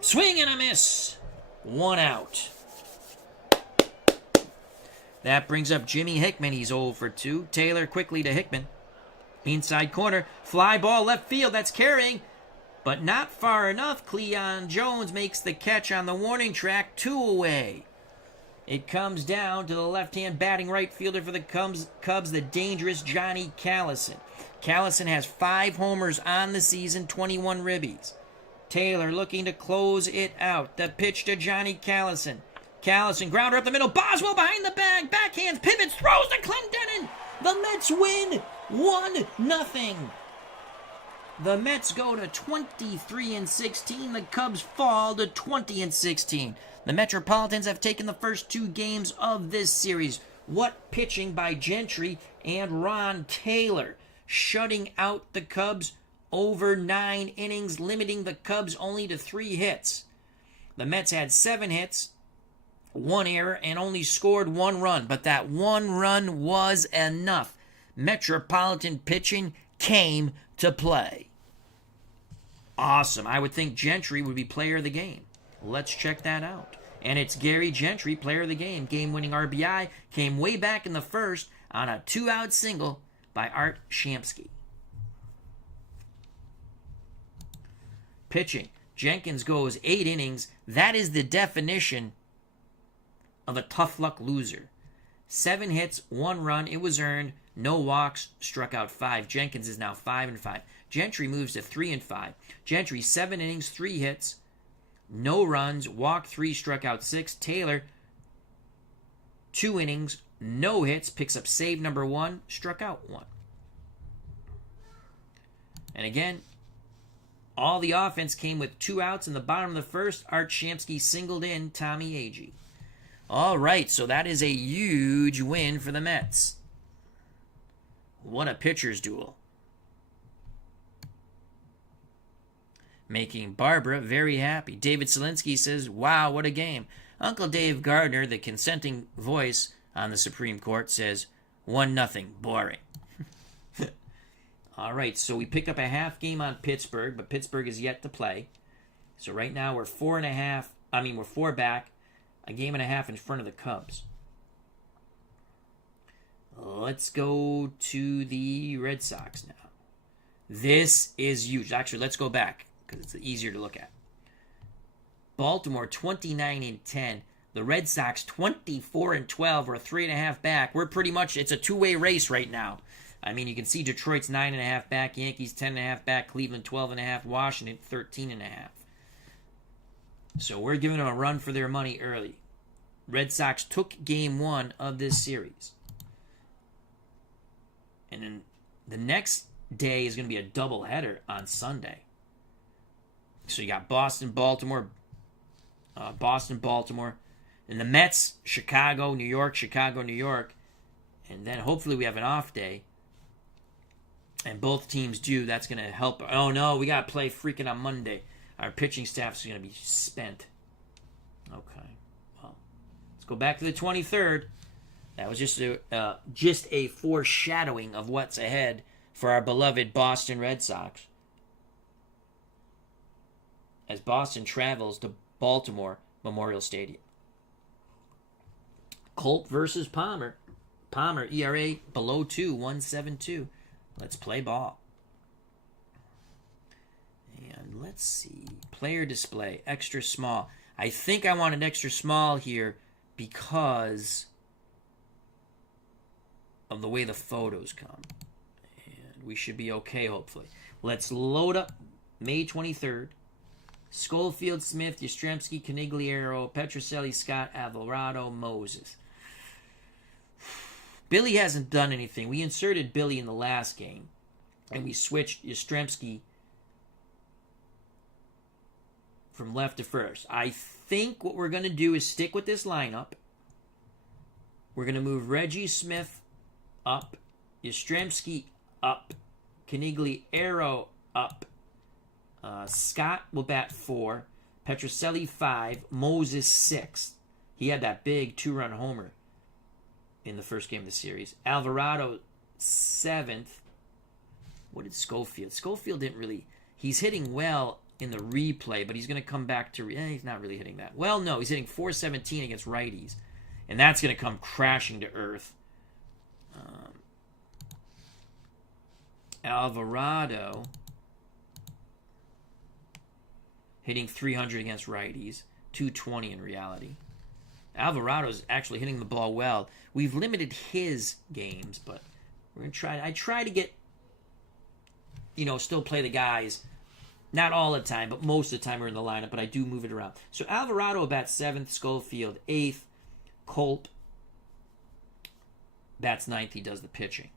Swing and a miss. 1 out. That brings up Jimmy Hickman. He's 0 for 2. Taylor quickly to Hickman. Inside corner. Fly ball left field. That's carrying. But not far enough. Cleon Jones makes the catch on the warning track. 2 away. It comes down to the left-hand batting right fielder for the Cubs, the dangerous Johnny Callison. Callison has 5 homers on the season, 21 ribbies. Taylor looking to close it out. The pitch to Johnny Callison. Callison, grounder up the middle. Boswell behind the bag. Backhands, pivots, throws to Clendenin. The Mets win 1-0. The Mets go to 23-16. The Cubs fall to 20-16. The Metropolitans have taken the first 2 games of this series. What pitching by Gentry and Ron Taylor, shutting out the Cubs over 9 innings, limiting the Cubs only to 3 hits. The Mets had 7 hits, 1 error, and only scored 1 run, but that 1 run was enough. Metropolitan pitching came to play. Awesome. I would think Gentry would be player of the game. Let's check that out. And it's Gary Gentry, player of the game. Game-winning RBI came way back in the first on a 2-out single by Art Shamsky. Pitching. Jenkins goes 8 innings. That is the definition of a tough luck loser. 7 hits, 1 run. It was earned. No walks. Struck out 5. Jenkins is now 5-5. Gentry moves to 3-5. Gentry 7 innings, 3 hits, no runs. Walked 3. Struck out 6. Taylor 2 innings, no hits. Picks up save number 1. Struck out 1. And again, all the offense came with 2 outs in the bottom of the first. Art Shamsky singled in Tommy Agee. All right, so that is a huge win for the Mets. What a pitcher's duel. Making Barbara very happy. David Selinsky says, wow, what a game. Uncle Dave Gardner, the consenting voice on the Supreme Court, says, 1-0, boring. All right, so we picked up a half game on Pittsburgh, but Pittsburgh is yet to play. So right now we're 4 back, a game and a half in front of the Cubs. Let's go to the Red Sox now. This is huge. Actually, let's go back because it's easier to look at. Baltimore 29-10. The Red Sox 24-12. We're 3.5 back. We're pretty much, it's a two-way race right now. I mean, you can see Detroit's 9.5 back, Yankees 10.5 back, Cleveland 12.5, Washington 13.5. So we're giving them a run for their money early. Red Sox took game 1 of this series. And then the next day is going to be a doubleheader on Sunday. So you got Boston, Baltimore, and the Mets, Chicago, New York, Chicago, New York. And then hopefully we have an off day. And both teams do. That's going to help. Oh, no, we got to play freaking on Monday. Our pitching staff is going to be spent. Okay. Well, let's go back to the 23rd. That was just a foreshadowing of what's ahead for our beloved Boston Red Sox. As Boston travels to Baltimore Memorial Stadium. Culp versus Palmer. Palmer, ERA below 2, 1.72. Let's play ball. And let's see. Player display, extra small. I think I want an extra small here because of the way the photos come. And we should be okay, hopefully. Let's load up May 23rd. Schofield, Smith, Yastrzemski, Conigliaro, Petrocelli, Scott, Alvarado, Moses. Billy hasn't done anything. We inserted Billy in the last game, and we switched Yastrzemski from left to first. I think what we're going to do is stick with this lineup. We're going to move Reggie Smith up, Yastrzemski up, Conigliaro up, Scott will bat 4, Petrocelli 5, Moses 6. He had that big 2-run homer in the first game of the series. Alvarado 7th. What did Schofield? Schofield didn't really... He's hitting well in the replay, but he's going to come back to... he's not really hitting that. Well, no, he's hitting .417 against righties. And that's going to come crashing to earth. Alvarado hitting .300 against righties. .220 in reality. Alvarado's actually hitting the ball well. We've limited his games, but we're going to try. I try to get, still play the guys. Not all the time, but most of the time we're in the lineup, but I do move it around. So Alvarado bats 7th, Schofield 8th, Culp bats 9th. He does the pitching.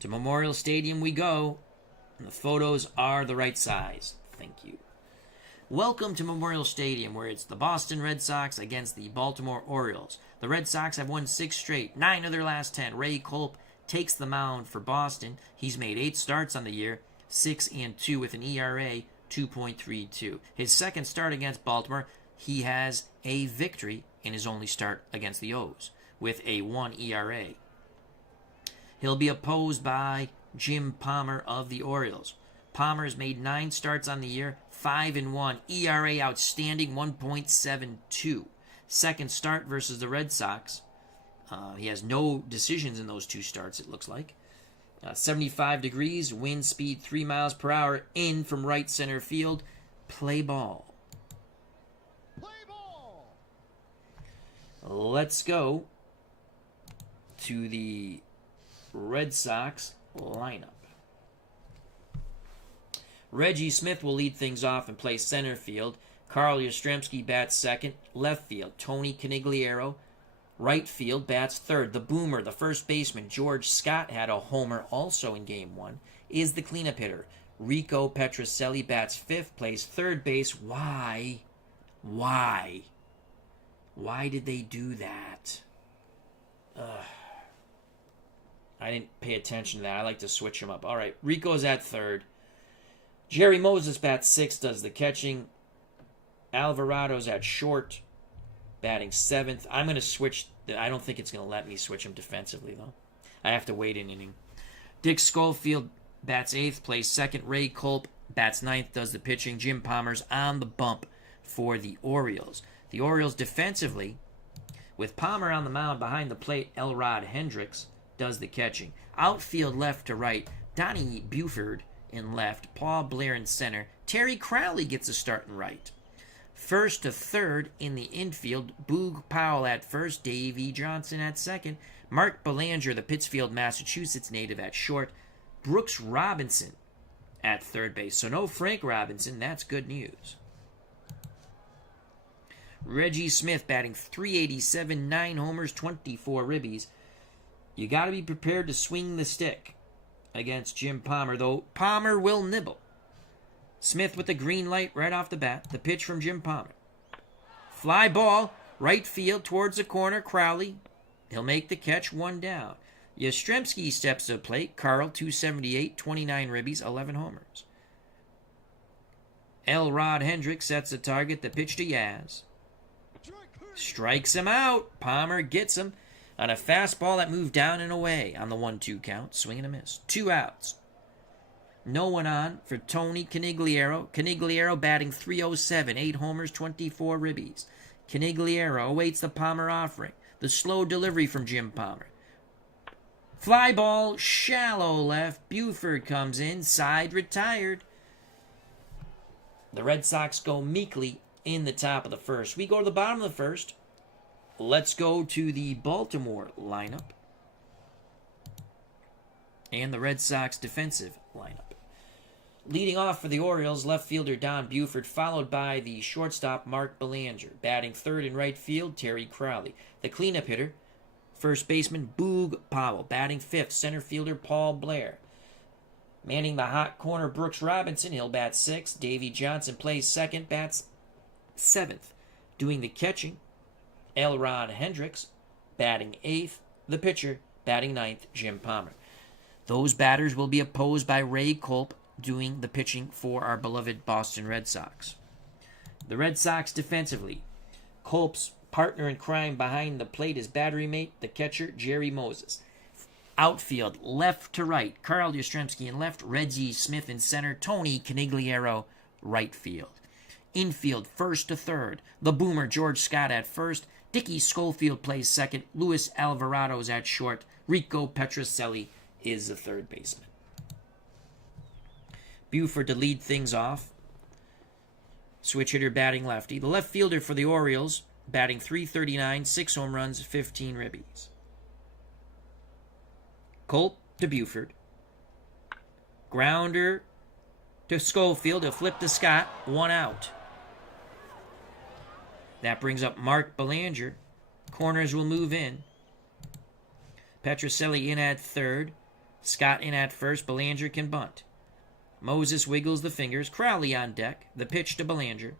To Memorial Stadium we go, and the photos are the right size. Thank you. Welcome to Memorial Stadium, where it's the Boston Red Sox against the Baltimore Orioles. The Red Sox have won 6 straight, 9 of their last 10. Ray Culp takes the mound for Boston. He's made 8 starts on the year, 6-2 with an ERA 2.32. His second start against Baltimore, he has a victory in his only start against the O's with a 1 ERA. He'll be opposed by Jim Palmer of the Orioles. Palmer has made 9 starts on the year, 5-1. ERA outstanding, 1.72. Second start versus the Red Sox. He has no decisions in those 2 starts, it looks like. 75 degrees, wind speed 3 miles per hour, in from right center field. Play ball. Play ball. Let's go to the Red Sox lineup. Reggie Smith will lead things off and play center field. Carl Yastrzemski bats second. Left field, Tony Conigliaro Right field bats third. The boomer, the first baseman, George Scott, had a homer also in Game 1, is the cleanup hitter. Rico Petrocelli bats fifth, plays third base. Why? Why did they do that? I didn't pay attention to that. I like to switch them up. All right, Rico's at third. Jerry Moses bats sixth, does the catching. Alvarado's at short, batting seventh. I'm going to switch. I don't think it's going to let me switch him defensively, though. I have to wait an inning. Dick Schofield bats eighth, plays second. Ray Culp bats ninth, does the pitching. Jim Palmer's on the bump for the Orioles. The Orioles defensively, with Palmer on the mound behind the plate, Elrod Hendricks does the catching. Outfield left to right, Donnie Buford in left, Paul Blair in center. Terry Crowley gets a start in right. First to third in the infield, Boog Powell at first, Davey Johnson at second, Mark Belanger, the Pittsfield, Massachusetts native, at short, Brooks Robinson at third base. So no Frank Robinson, that's good news. Reggie Smith batting .387, 9 homers, 24 ribbies. You got to be prepared to swing the stick against Jim Palmer, though Palmer will nibble. Smith with the green light right off the bat. The pitch from Jim Palmer. Fly ball, right field towards the corner. Crowley, he'll make the catch, one down. Yastrzemski steps to the plate. Carl, .278, 29 ribbies, 11 homers. Elrod Hendricks sets the target. The pitch to Yaz. Strikes him out. Palmer gets him on a fastball that moved down and away on the 1-2 count. Swing and a miss. 2 outs. No one on for Tony Canigliaro. Canigliaro batting .307, 8 homers, 24 ribbies. Canigliaro awaits the Palmer offering. The slow delivery from Jim Palmer. Fly ball, shallow left. Buford comes in, side retired. The Red Sox go meekly in the top of the first. We go to the bottom of the first. Let's go to the Baltimore lineup and the Red Sox defensive lineup. Leading off for the Orioles, left fielder Don Buford, followed by the shortstop Mark Belanger. Batting third and right field, Terry Crowley. The cleanup hitter, first baseman Boog Powell. Batting fifth, center fielder Paul Blair. Manning the hot corner, Brooks Robinson. He'll bat sixth. Davey Johnson plays second, bats seventh. Doing the catching, Elrod Hendricks. Batting eighth, the pitcher. Batting ninth, Jim Palmer. Those batters will be opposed by Ray Culp, doing the pitching for our beloved Boston Red Sox. The Red Sox defensively, Culp's partner in crime behind the plate is battery mate, the catcher, Jerry Moses. Outfield, left to right, Carl Yastrzemski in left, Reggie Smith in center, Tony Canigliaro, right field. Infield, first to third, the boomer, George Scott at first, Dickie Schofield plays second, Luis Alvarado's at short, Rico Petrocelli is the third baseman. Buford to lead things off. Switch hitter batting lefty. The left fielder for the Orioles, batting .339, 6 home runs, 15 ribbies. Culp to Buford. Grounder to Schofield. He'll flip to Scott. 1 out. That brings up Mark Belanger. Corners will move in. Petrocelli in at third. Scott in at first. Belanger can bunt. Moses wiggles the fingers. Crowley on deck. The pitch to Belanger.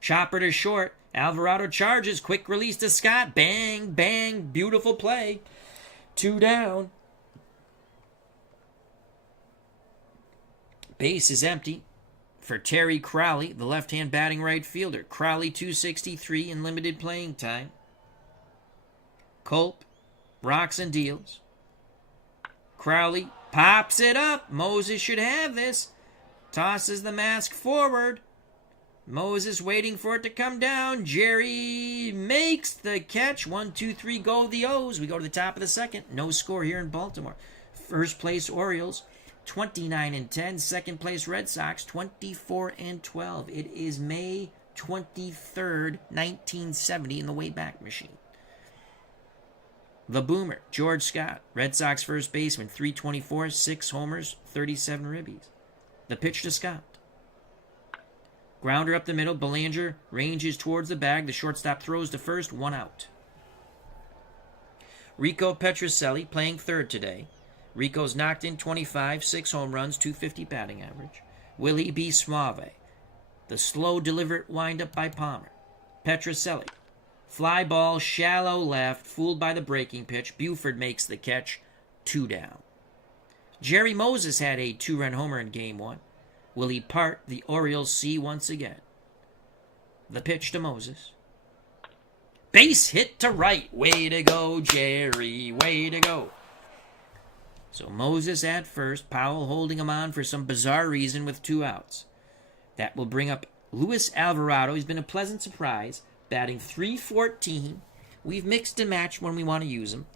Chopper to short. Alvarado charges. Quick release to Scott. Bang, bang. Beautiful play. 2 down. Base is empty for Terry Crowley, the left-hand batting right fielder. Crowley, .263 in limited playing time. Culp rocks and deals. Crowley pops it up. Moses should have this. Tosses the mask forward. Moses waiting for it to come down. Jerry makes the catch. 1, 2, 3, go the O's. We go to the top of the second. No score here in Baltimore. First place Orioles, 29-10. Second place Red Sox, 24-12. It is May 23rd, 1970 in the Wayback Machine. The boomer, George Scott, Red Sox first baseman, .324, 6 homers, 37 ribbies. The pitch to Scott. Grounder up the middle. Belanger ranges towards the bag. The shortstop throws to first. 1 out. Rico Petrocelli playing third today. Rico's knocked in 25, 6 home runs, 250 batting average. Will he be suave? The slow delivered windup by Palmer. Petrocelli. Fly ball, shallow left, fooled by the breaking pitch. Buford makes the catch, 2 down. Jerry Moses had a 2-run homer in Game 1. Will he part the Orioles C once again? The pitch to Moses. Base hit to right. Way to go, Jerry. Way to go. So Moses at first. Powell holding him on for some bizarre reason with 2 outs. That will bring up Luis Alvarado. He's been a pleasant surprise. Batting .314. We've mixed and matched when we want to use him.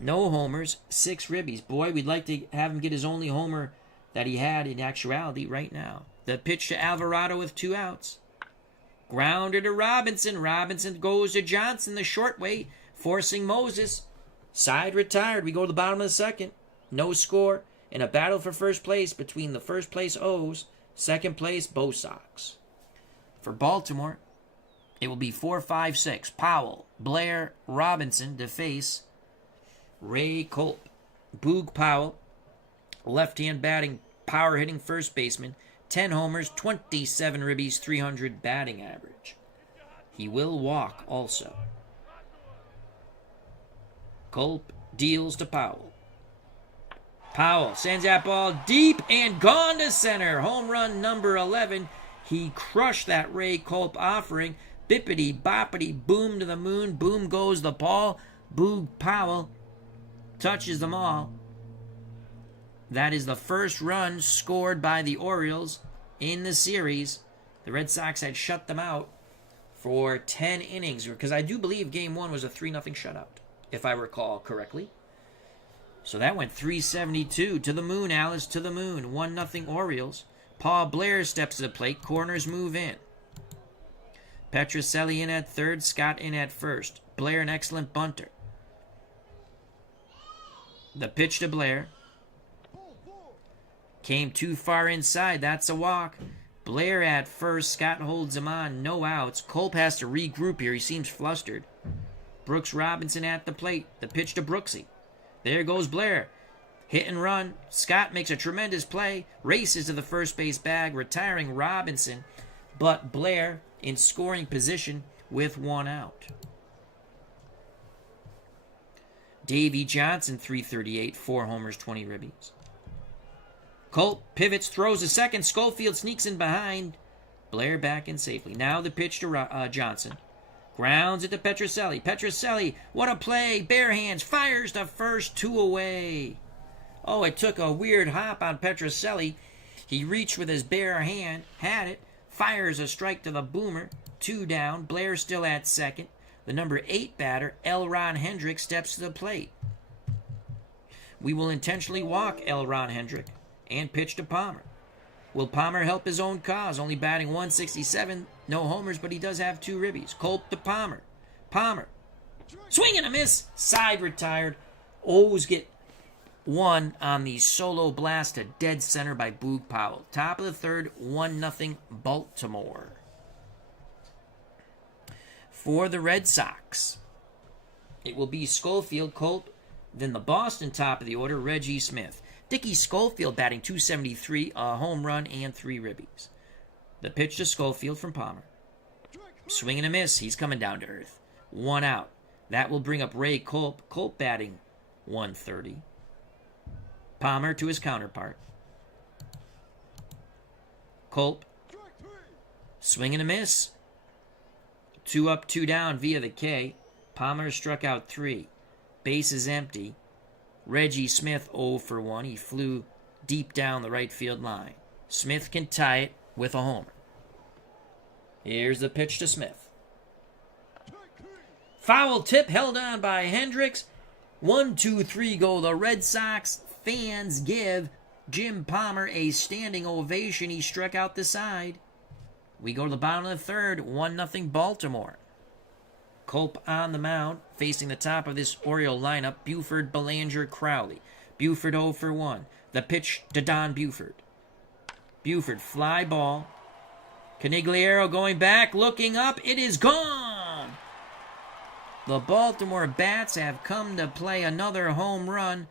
No homers, 6 ribbies. Boy, we'd like to have him get his only homer that he had in actuality right now. The pitch to Alvarado with 2 outs. Grounder to Robinson. Robinson goes to Johnson the short way, forcing Moses. Side retired. We go to the bottom of the second. No score. In a battle for first place between the first place O's, second place Bo Sox. For Baltimore, it will be 4-5-6. Powell, Blair, Robinson to face Ray Culp. Boog Powell, left-hand batting, power-hitting first baseman. 10 homers, 27 ribbies, 300 batting average. He will walk also. Culp deals to Powell. Powell sends that ball deep and gone to center. Home run number 11. He crushed that Ray Culp offering. Bippity boppity boom to the moon. Boom goes the ball. Boog Powell touches them all. That is the first run scored by the Orioles in the series. The Red Sox had shut them out for 10 innings, because I do believe Game 1 was a 3-0 shutout, if I recall correctly. So that went 372. To the moon, Alice, to the moon. 1-0 Orioles. Paul Blair steps to the plate. Corners move in. Petrocelli in at third. Scott in at first. Blair an excellent bunter. The pitch to Blair. Came too far inside. That's a walk. Blair at first. Scott holds him on. No outs. Culp has to regroup here. He seems flustered. Brooks Robinson at the plate. The pitch to Brooksy. There goes Blair. Hit and run. Scott makes a tremendous play. Races to the first base bag, retiring Robinson. But Blair in scoring position with 1 out. Davey Johnson, .338, 4 homers, 20 ribbies. Culp pivots, throws a second. Schofield sneaks in behind. Blair back in safely. Now the pitch to Johnson. Grounds it to Petrocelli. Petrocelli, what a play. Bare hands, fires to first, 2 away. Oh, it took a weird hop on Petrocelli. He reached with his bare hand, had it, fires a strike to the boomer. 2 down. Blair still at second. The number 8 batter, L. Ron Hendrick, steps to the plate. We will intentionally walk L. Ron Hendrick and pitch to Palmer. Will Palmer help his own cause? Only batting .167, no homers, but he does have 2 ribbies. Culp to Palmer. Palmer. Swing and a miss. Side retired. O's get 1 on the solo blast to dead center by Boog Powell. Top of the third, 1-0 Baltimore. For the Red Sox, it will be Schofield, Culp, then the Boston top of the order, Reggie Smith. Dickie Schofield batting .273, a home run, and 3 ribbies. The pitch to Schofield from Palmer. Swing and a miss. He's coming down to earth. 1 out. That will bring up Ray Culp. Culp batting .130. Palmer to his counterpart. Culp. Swing and a miss. 2 up, 2 down via the K. Palmer struck out 3. Base is empty. Reggie Smith 0 for 1. He flew deep down the right field line. Smith can tie it with a homer. Here's the pitch to Smith. Foul tip held on by Hendricks. 1-2-3 go the Red Sox. Fans give Jim Palmer a standing ovation. He struck out the side. We go to the bottom of the third. 1-0 Baltimore. Culp on the mound, facing the top of this Oriole lineup. Buford, Belanger, Crowley. Buford 0 for 1. The pitch to Don Buford. Buford, fly ball. Canigliaro going back, looking up. It is gone. The Baltimore Bats have come to play another home run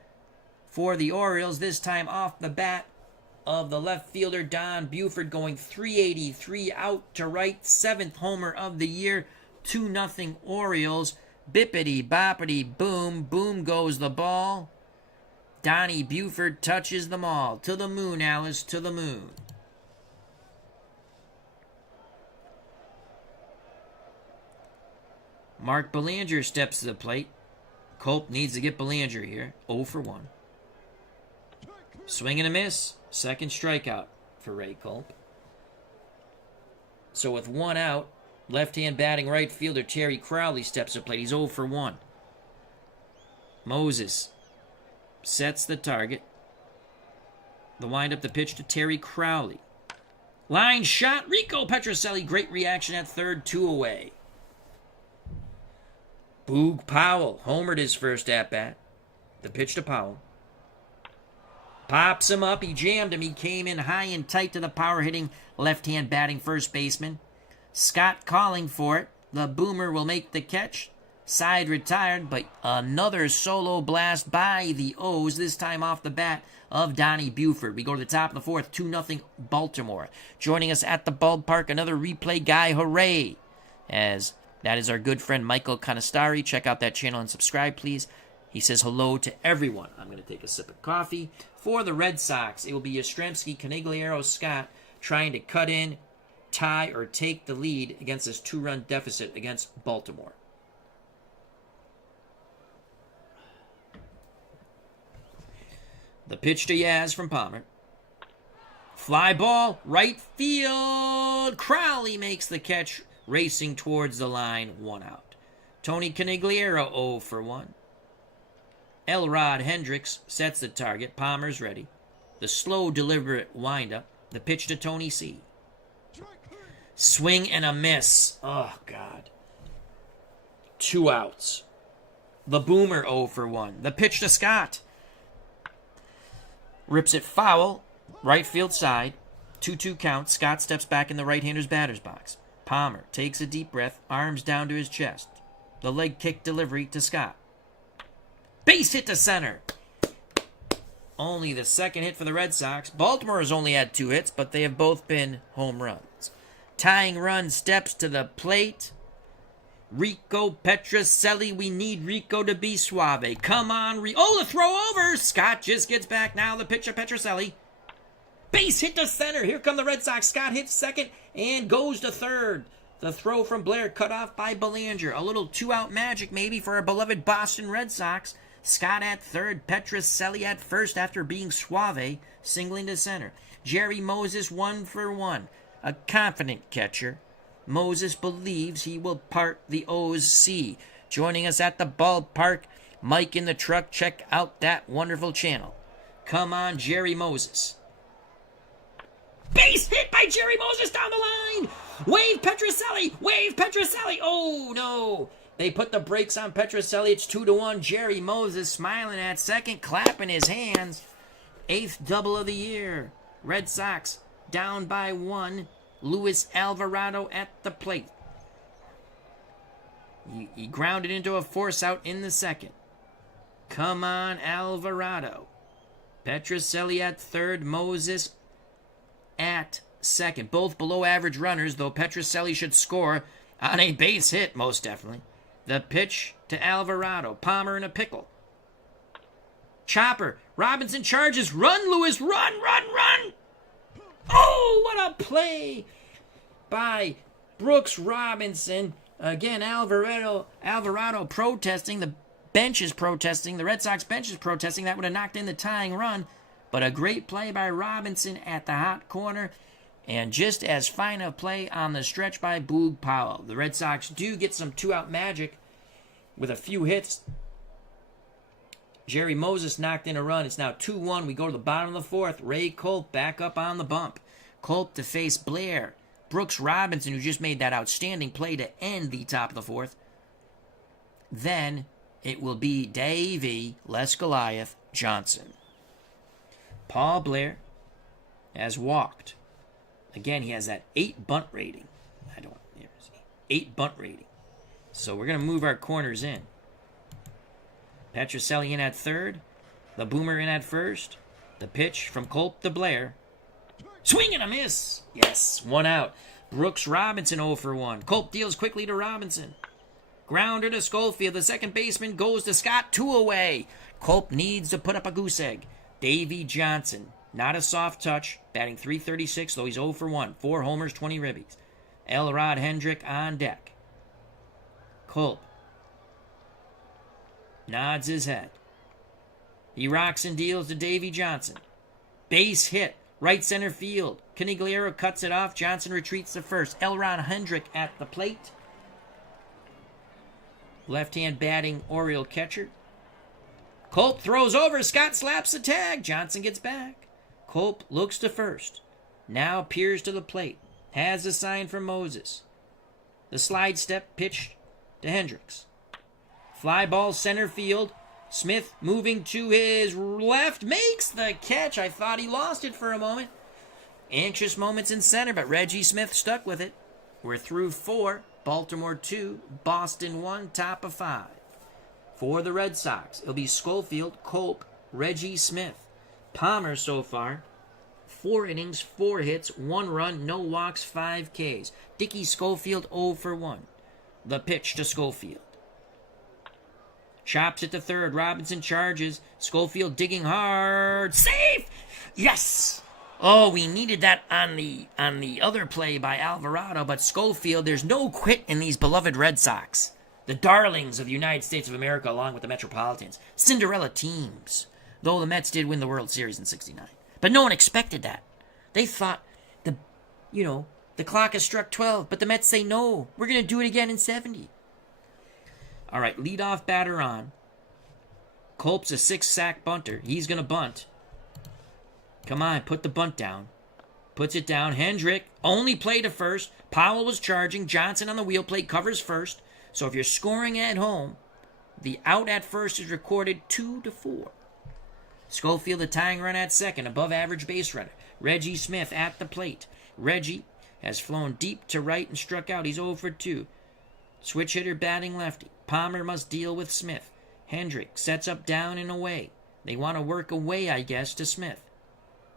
for the Orioles, this time off the bat of the left fielder Don Buford, going 383 out to right, 7th homer of the year, 2-0 Orioles. Bippity boppity boom, boom goes the ball. Donnie Buford touches them all. To the moon, Alice, to the moon. Mark Belanger steps to the plate. Culp needs to get Belanger here. 0 for 1. Swing and a miss. Second strikeout for Ray Culp. So with 1 out, left-hand batting right fielder Terry Crowley steps to the plate. He's 0 for 1. Moses sets the target. The wind-up, the pitch to Terry Crowley. Line shot. Rico Petrocelli. Great reaction at third. 2 away. Boog Powell homered his first at-bat. The pitch to Powell. Pops him up. He jammed him. He came in high and tight to the power-hitting left-hand batting first baseman. Scott calling for it. The boomer will make the catch. Side retired, but another solo blast by the O's, this time off the bat of Donnie Buford. We go to the top of the 4th, 2-0 Baltimore. Joining us at the ballpark, another replay guy, hooray! As that is our good friend Michael Canastari. Check out that channel and subscribe, please. He says hello to everyone. I'm going to take a sip of coffee. For the Red Sox, it will be Yastrzemski, Canigliaro, Scott trying to cut in, tie, or take the lead against this 2-run deficit against Baltimore. The pitch to Yaz from Palmer. Fly ball, right field. Crowley makes the catch, racing towards the line, 1 out. Tony Canigliaro 0 for 1. Elrod Hendricks sets the target. Palmer's ready. The slow, deliberate windup. The pitch to Tony C. Swing and a miss. Oh, God. 2 outs. The boomer 0 for 1. The pitch to Scott. Rips it foul. Right field side. 2-2 count. Scott steps back in the right-hander's batter's box. Palmer takes a deep breath. Arms down to his chest. The leg kick delivery to Scott. Base hit to center. Only the second hit for the Red Sox. Baltimore has only had 2 hits, but they have both been home runs. Tying run steps to the plate. Rico Petrocelli. We need Rico to be suave. Come on, oh, the throw over. Scott just gets back now. The pitch of Petrocelli. Base hit to center. Here come the Red Sox. Scott hits second and goes to third. The throw from Blair cut off by Belanger. A little 2-out magic maybe for our beloved Boston Red Sox. Scott at third, Petrocelli at first after being suave, singling to center. Jerry Moses 1 for 1. A confident catcher. Moses believes he will part the O's C. Joining us at the ballpark, Mike in the truck. Check out that wonderful channel. Come on, Jerry Moses. Base hit by Jerry Moses down the line. Wave Petrocelli. Wave Petrocelli. Oh, no. They put the brakes on Petrocelli. It's 2-1. Jerry Moses smiling at second, clapping his hands. 8th double of the year. Red Sox down by 1. Luis Alvarado at the plate. He grounded into a force out in the second. Come on, Alvarado. Petrocelli at third. Moses at second. Both below average runners, though Petrocelli should score on a base hit, most definitely. The pitch to Alvarado. Palmer in a pickle. Chopper. Robinson charges. Run, Lewis. Run, run, run. Oh, what a play by Brooks Robinson. Again, Alvarado protesting. The bench is protesting. The Red Sox bench is protesting. That would have knocked in the tying run. But a great play by Robinson at the hot corner. And just as fine a play on the stretch by Boog Powell. The Red Sox do get some 2-out magic with a few hits. Jerry Moses knocked in a run. It's now 2-1. We go to the bottom of the 4th. Ray Culp back up on the bump. Culp to face Blair. Brooks Robinson, who just made that outstanding play to end the top of the 4th. Then it will be Davey, Les Goliath, Johnson. Paul Blair has walked. Again, he has that 8 bunt rating. 8 bunt rating. So we're going to move our corners in. Petrocelli in at third. The boomer in at first. The pitch from Culp to Blair. Swing and a miss. Yes, 1 out. Brooks Robinson 0 for 1. Culp deals quickly to Robinson. Grounder to Schofield. The second baseman goes to Scott. 2 away. Culp needs to put up a goose egg. Davy Johnson. Not a soft touch. Batting .336, though he's 0 for 1. 4 homers, 20 ribbies. Elrod Hendrick on deck. Culp nods his head. He rocks and deals to Davy Johnson. Base hit. Right center field. Canigliaro cuts it off. Johnson retreats to first. Elrod Hendrick at the plate. Left-hand batting Oriole catcher. Culp throws over. Scott slaps the tag. Johnson gets back. Culp looks to first. Now peers to the plate. Has a sign from Moses. The slide step pitch to Hendricks. Fly ball center field. Smith moving to his left. Makes the catch. I thought he lost it for a moment. Anxious moments in center, but Reggie Smith stuck with it. We're through 4. Baltimore 2. Boston 1. Top of 5. For the Red Sox, it'll be Schofield, Culp, Reggie Smith. Palmer so far. 4 innings, 4 hits, 1 run, no walks, 5 Ks. Dickie Schofield 0 for 1. The pitch to Schofield. Chops it to third. Robinson charges. Schofield digging hard. Safe! Yes! Oh, we needed that on the other play by Alvarado, but Schofield, there's no quit in these beloved Red Sox. The darlings of the United States of America along with the Metropolitans. Cinderella teams. Though the Mets did win the World Series in '69. But no one expected that. They thought, the clock has struck 12, but the Mets say no. We're going to do it again in 70. All right, leadoff batter on. Culp's a 6-sack bunter. He's going to bunt. Come on, put the bunt down. Puts it down. Hendrick only play to first. Powell was charging. Johnson on the wheel plate covers first. So if you're scoring at home, the out at first is recorded 2-4. Schofield the tying run at second, above average base runner. Reggie Smith at the plate. Reggie has flown deep to right and struck out. He's 0 for 2. Switch hitter batting lefty. Palmer must deal with Smith. Hendrick sets up down and away. They want to work away, I guess, to Smith.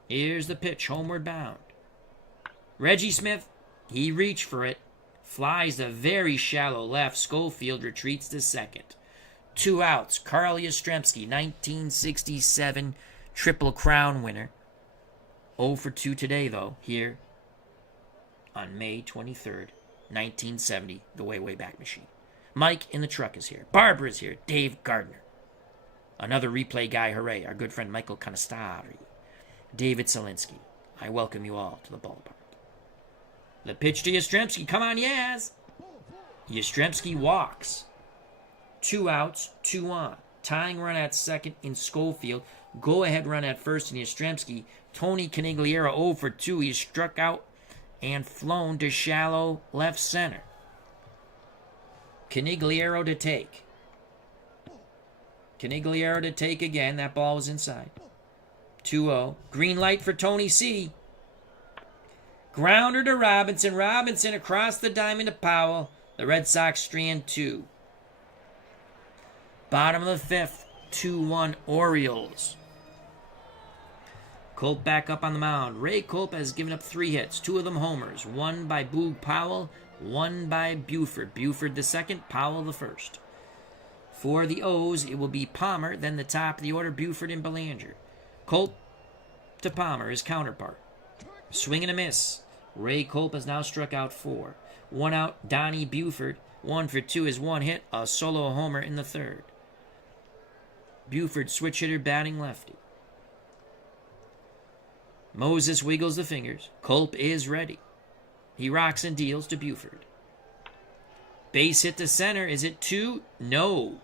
Here's the pitch, homeward bound. Reggie Smith, he reached for it. Flies to very shallow left. Schofield retreats to second. 2 outs. Carl Yastrzemski, 1967 Triple Crown winner. 0 for 2 today, though, here on May 23rd, 1970, the way back machine. Mike in the truck is here. Barbara is here. Dave Gardner. Another replay guy, hooray. Our good friend Michael Canastari. David Selinsky. I welcome you all to the ballpark. The pitch to Yastrzemski. Come on, Yaz. Yastrzemski walks. 2 outs, 2 on. Tying run at second in Schofield. Go-ahead run at first in Yastrzemski. Tony Canigliaro 0 for 2. He struck out and flown to shallow left center. Canigliaro to take. Canigliaro to take again. That ball was inside. 2-0. Green light for Tony C. Grounder to Robinson. Robinson across the diamond to Powell. The Red Sox strand 2. Bottom of the 5th. 2-1 Orioles. Culp back up on the mound. Ray Culp has given up 3 hits. 2 of them homers. 1 by Boog Powell. 1 by Buford. Buford the second. Powell the first. For the O's, it will be Palmer. Then the top of the order, Buford and Belanger. Culp to Palmer, his counterpart. Swing and a miss. Ray Culp has now struck out 4. 1 out, Donnie Buford. 1 for 2 is 1 hit. A solo homer in the 3rd. Buford, switch hitter, batting lefty. Moses wiggles the fingers. Culp is ready. He rocks and deals to Buford. Base hit to center. Is it 2? No.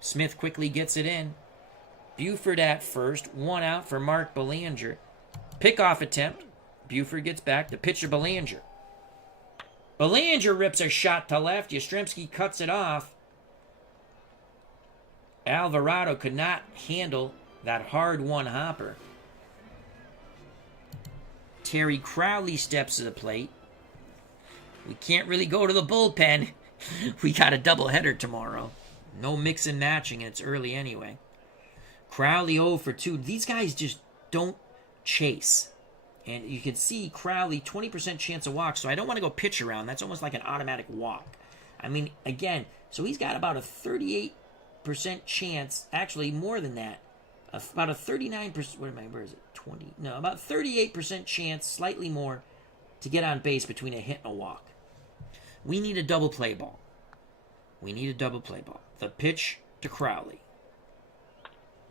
Smith quickly gets it in. Buford at first. 1 out for Mark Belanger. Pickoff attempt. Buford gets back. The pitcher Belanger. Belanger rips a shot to left. Yastrzemski cuts it off. Alvarado could not handle that hard one-hopper. Terry Crowley steps to the plate. We can't really go to the bullpen. We got a doubleheader tomorrow. No mix and matching, and it's early anyway. Crowley 0 for 2. These guys just don't chase. And you can see Crowley, 20% chance of walk, so I don't want to go pitch around. That's almost like an automatic walk. I mean, again, so he's got about a 38% chance, actually more than that, about a 39%, where is it, 20? No, about 38% chance, slightly more, to get on base between a hit and a walk. We need a double play ball. We need a double play ball. The pitch to Crowley.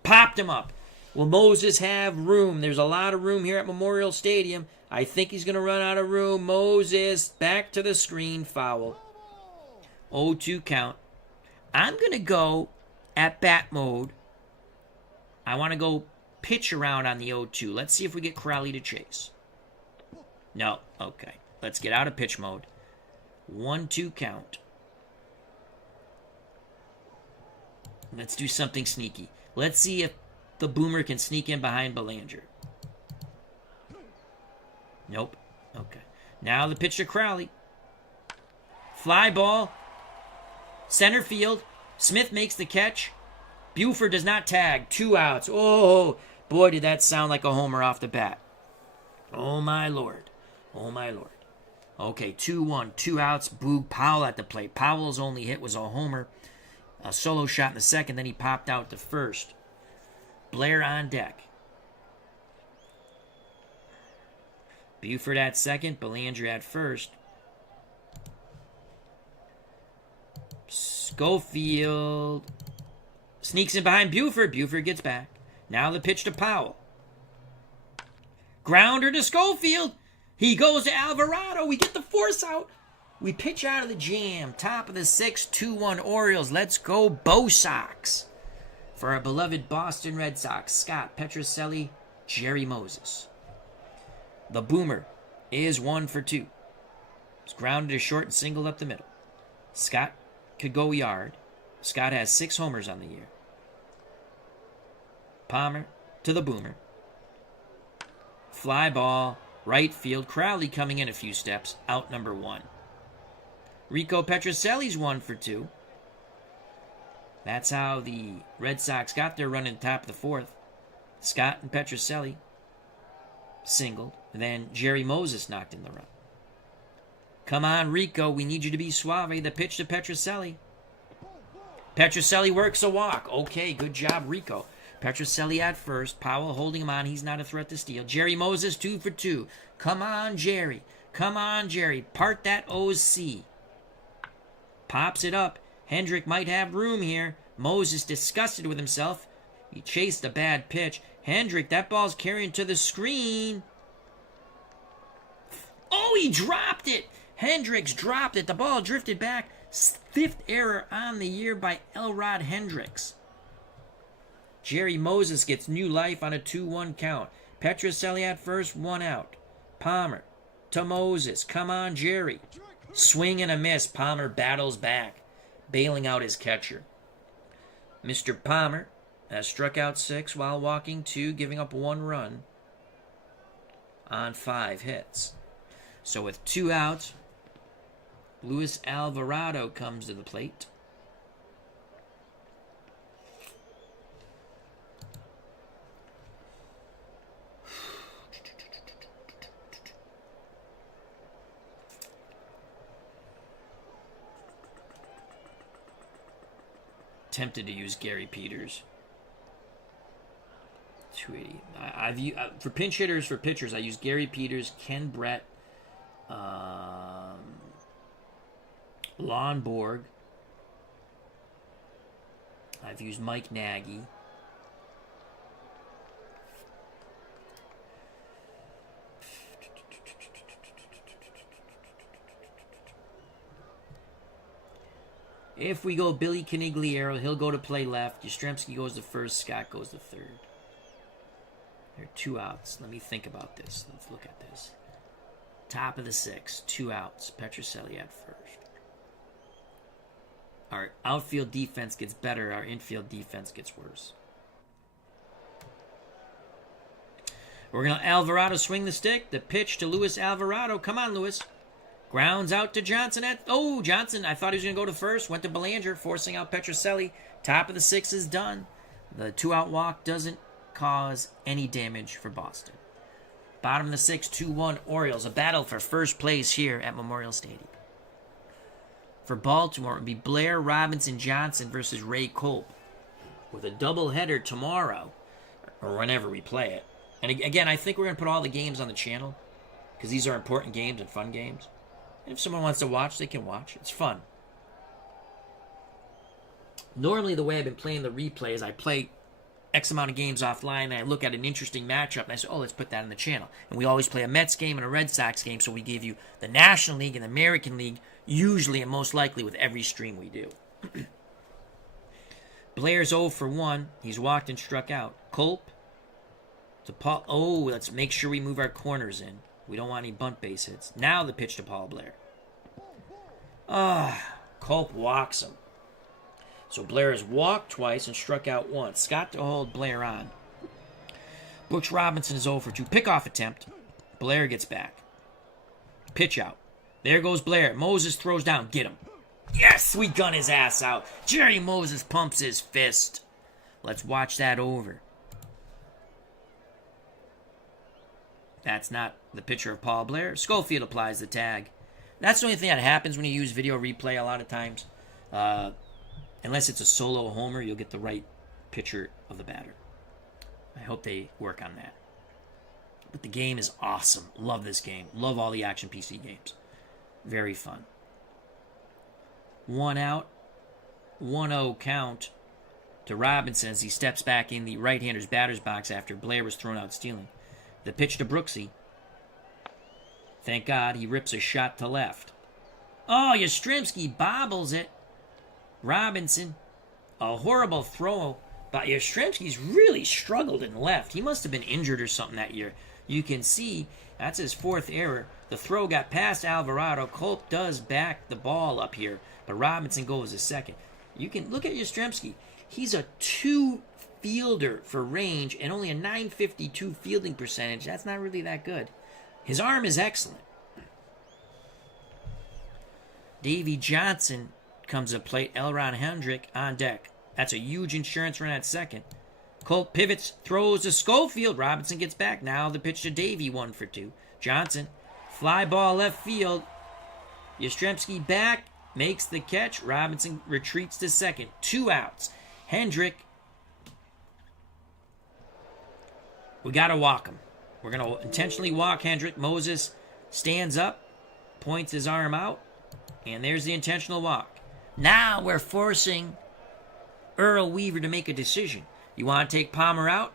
Popped him up. Will Moses have room? There's a lot of room here at Memorial Stadium. I think he's going to run out of room. Moses, back to the screen, foul. 0-2 count. I'm going to go at bat mode. I want to go pitch around on the 0-2. Let's see if we get Crowley to chase. No. Okay. Let's get out of pitch mode. 1-2 count. Let's do something sneaky. Let's see if the Boomer can sneak in behind Belanger. Nope. Okay. Now the pitch to Crowley. Fly ball. Center field. Smith makes the catch. Buford does not tag. 2 outs. Oh, boy, did that sound like a homer off the bat. Oh, my Lord. Oh, my Lord. Okay, 2-1. 2 outs. Boog Powell at the plate. Powell's only hit was a homer. A solo shot in the second. Then he popped out to first. Blair on deck. Buford at second. Belanger at first. Schofield sneaks in behind Buford. Buford gets back. Now the pitch to Powell. Grounder to Schofield. He goes to Alvarado. We get the force out. We pitch out of the jam. Top of the 6th, 2-1 Orioles. Let's go Bo Sox. For our beloved Boston Red Sox, Scott Petrocelli, Jerry Moses. The Boomer is 1 for 2. It's grounded to short and singled up the middle. Scott could go yard. Scott has 6 homers on the year. Palmer to the Boomer. Fly ball, right field. Crowley coming in a few steps. Out number 1. Rico Petrocelli's 1 for 2. That's how the Red Sox got their run in top of the 4th. Scott and Petrocelli singled. Then Jerry Moses knocked in the run. Come on, Rico. We need you to be suave. The pitch to Petrocelli. Petrocelli works a walk. Okay, good job, Rico. Petrocelli at first. Powell holding him on. He's not a threat to steal. Jerry Moses 2 for 2. Come on, Jerry. Come on, Jerry. Part that OC. Pops it up. Hendrick might have room here. Moses disgusted with himself. He chased a bad pitch. Hendrick, that ball's carrying to the screen. Oh, he dropped it. Hendricks dropped it. The ball drifted back. 5th error on the year by Elrod Hendricks. Jerry Moses gets new life on a 2-1 count. Petrocelli at first, 1 out. Palmer to Moses. Come on, Jerry. Swing and a miss. Palmer battles back, bailing out his catcher. Mr. Palmer has struck out 6 while walking 2, giving up 1 run on 5 hits. So with 2 outs, Luis Alvarado comes to the plate. Tempted to use Gary Peters. 280. For pinch hitters, for pitchers, I use Gary Peters, Ken Brett, Lon Borg. I've used Mike Nagy. If we go Billy Canigliaro, he'll go to play left. Yastrzemski goes to first. Scott goes to third. There are 2 outs. Let me think about this. Let's look at this. Top of the 6th, 2 outs. Petrocelli at first. Our outfield defense gets better. Our infield defense gets worse. We're going to Alvarado swing the stick. The pitch to Luis Alvarado. Come on, Luis. Grounds out to Johnson Johnson, I thought he was going to go to first. Went to Belanger, forcing out Petrocelli. Top of the 6 is done. The 2-out walk doesn't cause any damage for Boston. Bottom of the 6, 2-1 Orioles. A battle for first place here at Memorial Stadium. For Baltimore, it would be Blair, Robinson, Johnson versus Ray Culp. With a doubleheader tomorrow, or whenever we play it. And again, I think we're going to put all the games on the channel, because these are important games and fun games. And if someone wants to watch, they can watch. It's fun. Normally, the way I've been playing the replay is I play X amount of games offline, and I look at an interesting matchup, and I say, oh, let's put that in the channel. And we always play a Mets game and a Red Sox game, so we give you the National League and the American League, usually and most likely with every stream we do. Blair's 0 for 1. He's walked and struck out. Culp to Paul. Oh, let's make sure we move our corners in. We don't want any bunt base hits. Now the pitch to Paul Blair. Culp walks him. So Blair has walked twice and struck out once. Scott to hold Blair on. Brooks Robinson is 0 for 2. Pickoff attempt. Blair gets back. Pitch out. There goes Blair. Moses throws down. Get him. Yes, we gun his ass out. Jerry Moses pumps his fist. Let's watch that over. That's not the picture of Paul Blair. Schofield applies the tag. That's the only thing that happens when you use video replay a lot of times. Unless it's a solo homer, you'll get the right picture of the batter. I hope they work on that. But the game is awesome. Love this game. Love all the Action PC games. Very fun. 1 out. 1-0 count to Robinson as he steps back in the right-hander's batter's box after Blair was thrown out stealing. The pitch to Brooksy. Thank God he rips a shot to left. Oh, Yastrzemski bobbles it. Robinson, a horrible throw, but Yastrzemski's really struggled in left. He must have been injured or something that year. You can see that's his 4th error. The throw got past Alvarado. Culp does back the ball up here, but Robinson goes a second. You can look at Yastrzemski. He's a 2 fielder for range and only a .952 fielding percentage. That's not really that good. His arm is excellent. Davey Johnson comes to plate. Elron Hendrick on deck. That's a huge insurance run at second. Culp pivots, throws to Schofield. Robinson gets back. Now the pitch to Davey, 1 for 2. Johnson, fly ball left field. Yastrzemski back, makes the catch. Robinson retreats to second. 2 outs. Hendrick, we got to walk him. We're going to intentionally walk Hendrick. Moses stands up, points his arm out, and there's the intentional walk. Now we're forcing Earl Weaver to make a decision. You want to take Palmer out?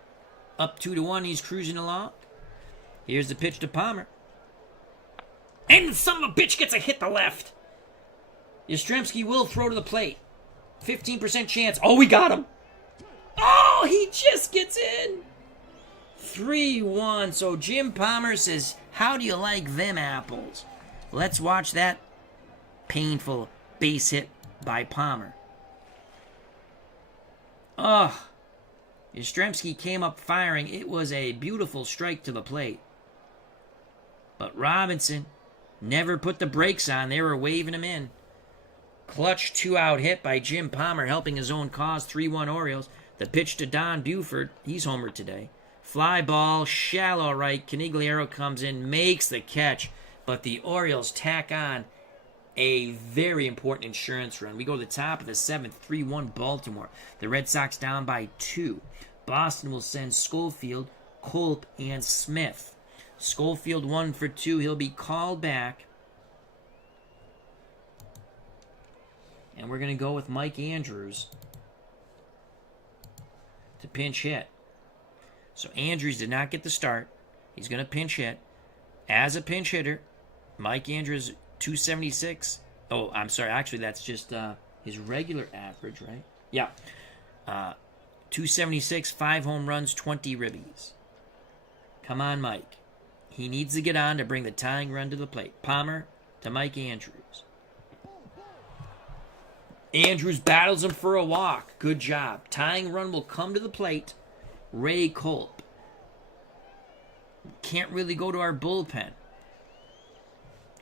Up 2-1, he's cruising along. Here's the pitch to Palmer. And son of a bitch gets a hit to left. Yastrzemski will throw to the plate. 15% chance. Oh, we got him. Oh, he just gets in. 3-1. So Jim Palmer says, how do you like them apples? Let's watch that painful base hit by Palmer. Yastrzemski came up firing. It was a beautiful strike to the plate. But Robinson never put the brakes on. They were waving him in. Clutch 2-out hit by Jim Palmer, helping his own cause. 3-1 Orioles. The pitch to Don Buford. He's homered today. Fly ball, shallow right. Canigliaro comes in, makes the catch. But the Orioles tack on a very important insurance run. We go to the top of the 7th, 3-1 Baltimore. The Red Sox down by 2. Boston will send Schofield, Culp, and Smith. Schofield 1 for 2. He'll be called back. And we're going to go with Mike Andrews to pinch hit. So Andrews did not get the start. He's going to pinch hit. As a pinch hitter, Mike Andrews, 276. Oh, I'm sorry. Actually, that's just his regular average, right? Yeah. 276, 5 home runs, 20 ribbies. Come on, Mike. He needs to get on to bring the tying run to the plate. Palmer to Mike Andrews. Andrews battles him for a walk. Good job. Tying run will come to the plate. Ray Culp. Can't really go to our bullpen.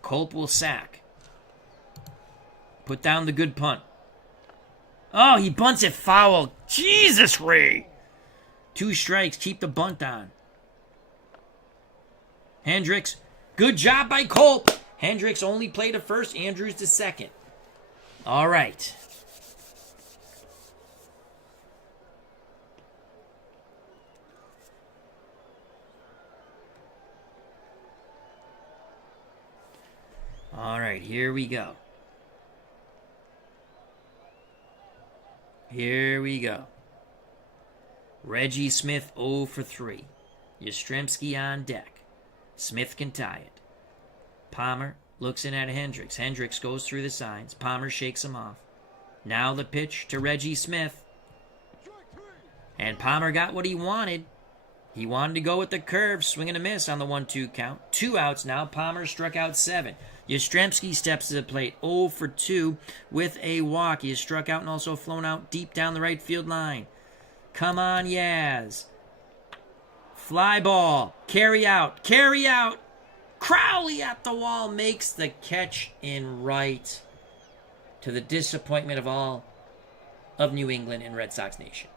Culp will sack. Put down the good punt. Oh, he bunts it foul. Jesus, Ray. 2 strikes. Keep the bunt on. Hendricks. Good job by Culp. Hendricks only played to first. Andrews to second. All right. All right, here we go. Here we go. Reggie Smith 0 for 3. Yastrzemski on deck. Smith can tie it. Palmer looks in at Hendricks. Hendricks goes through the signs. Palmer shakes him off. Now the pitch to Reggie Smith. And Palmer got what he wanted. He wanted to go with the curve, swing and a miss on the 1-2 count. 2 outs now. Palmer struck out 7. Yastrzemski steps to the plate 0 for 2 with a walk. He has struck out and also flown out deep down the right field line. Come on, Yaz. Fly ball. Carry out. Carry out. Crowley at the wall makes the catch in right, to the disappointment of all of New England and Red Sox Nation.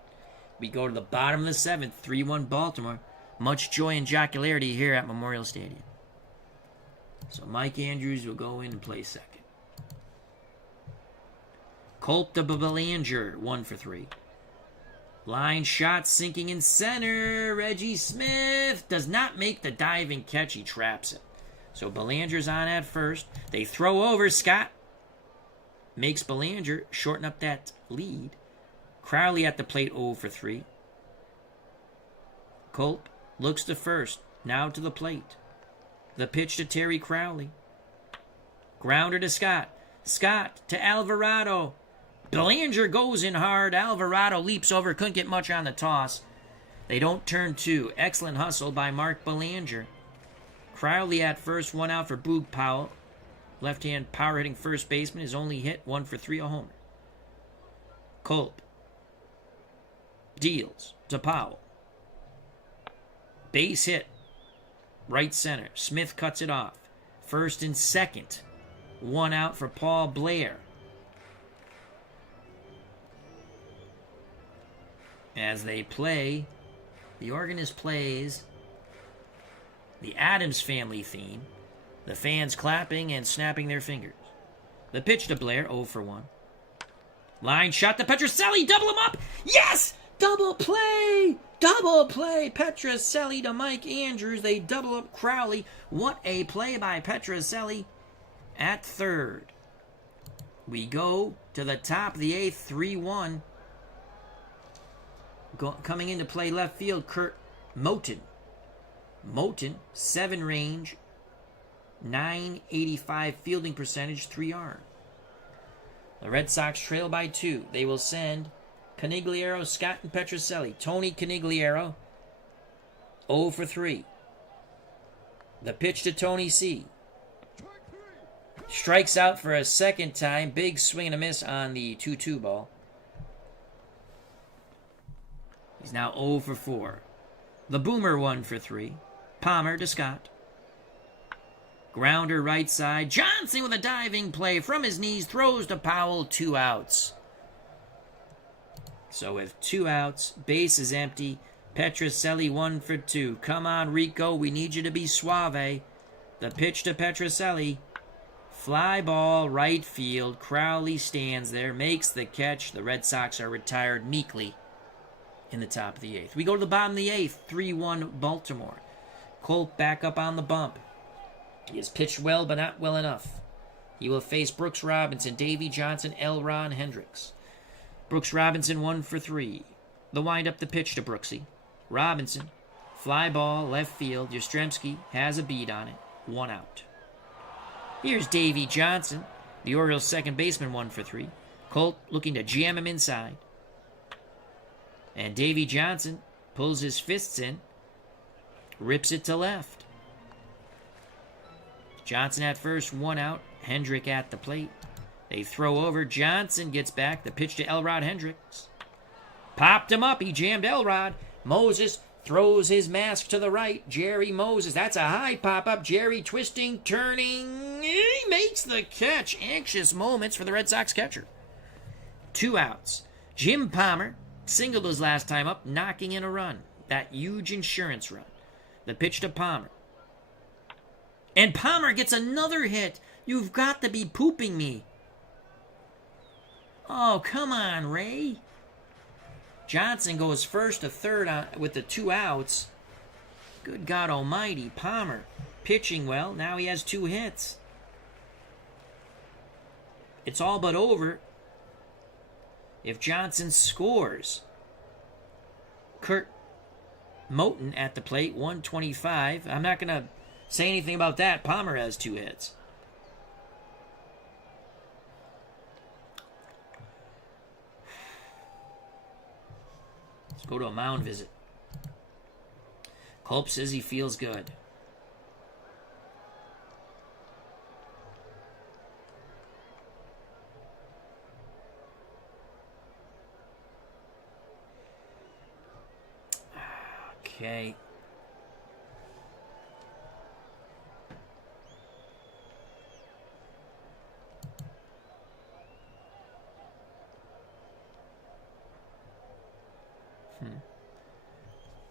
We go to the bottom of the 7th, 3-1 Baltimore. Much joy and jocularity here at Memorial Stadium. So Mike Andrews will go in and play second. Culp to Belanger, 1 for 3. Line shot sinking in center. Reggie Smith does not make the diving catch. He traps it. So Belanger's on at first. They throw over. Scott makes Belanger shorten up that lead. Crowley at the plate 0 for 3. Culp looks to first. Now to the plate. The pitch to Terry Crowley. Grounder to Scott. Scott to Alvarado. Belanger goes in hard. Alvarado leaps over. Couldn't get much on the toss. They don't turn 2. Excellent hustle by Mark Belanger. Crowley at first. 1 out for Boog Powell. Left-hand power-hitting first baseman is only hit 1 for 3, a homer. Culp deals to Powell. Base hit. Right center. Smith cuts it off. First and second. 1 out for Paul Blair. As they play, the organist plays the Addams Family theme. The fans clapping and snapping their fingers. The pitch to Blair, 0 for 1. Line shot to Petrocelli. Double him up. Yes! Double play! Double play! Petrocelli to Mike Andrews. They double up Crowley. What a play by Petrocelli at third. We go to the top of the 8th, 3-1. Coming in to play left field, Kurt Moten. Moten, 7 range, 985 fielding percentage, 3 arm. The Red Sox trail by 2. They will send Canigliaro, Scott, and Petrocelli. Tony Canigliaro, 0 for 3. The pitch to Tony C. Strikes out for a second time. Big swing and a miss on the 2-2 ball. He's now 0 for 4. The Boomer 1 for 3. Palmer to Scott. Grounder right side. Johnson with a diving play from his knees. Throws to Powell. 2 outs. So with 2 outs, base is empty. Petrocelli 1 for 2. Come on, Rico. We need you to be suave. The pitch to Petrocelli. Fly ball, right field. Crowley stands there, makes the catch. The Red Sox are retired meekly in the top of the 8th. We go to the bottom of the 8th, 3-1 Baltimore. Culp back up on the bump. He has pitched well, but not well enough. He will face Brooks Robinson, Davey Johnson, Elron Hendricks. Brooks Robinson 1 for 3. The wind up, the pitch to Brooksy. Robinson, fly ball, left field. Yastrzemski has a beat on it. 1 out. Here's Davey Johnson, the Orioles' second baseman, 1 for 3. Culp looking to jam him inside. And Davey Johnson pulls his fists in, rips it to left. Johnson at first, 1 out. Hendrick at the plate. They throw over. Johnson gets back. The pitch to Elrod Hendricks. Popped him up. He jammed Elrod. Moses Throws his mask to the right. Jerry Moses. That's a high pop-up. Jerry twisting, turning. He makes the catch. Anxious moments for the Red Sox catcher. 2 outs. Jim Palmer singled his last time up, knocking in a run. That huge insurance run. The pitch to Palmer. And Palmer gets another hit. You've got to be pooping me. Oh, come on, Ray. Johnson goes first to third with the 2 outs. Good God almighty. Palmer pitching well. Now he has 2 hits. It's all but over if Johnson scores. Kurt Moten at the plate, 125. I'm not going to say anything about that. Palmer has 2 hits. Let's go to a mound visit. Culp says he feels good. Okay.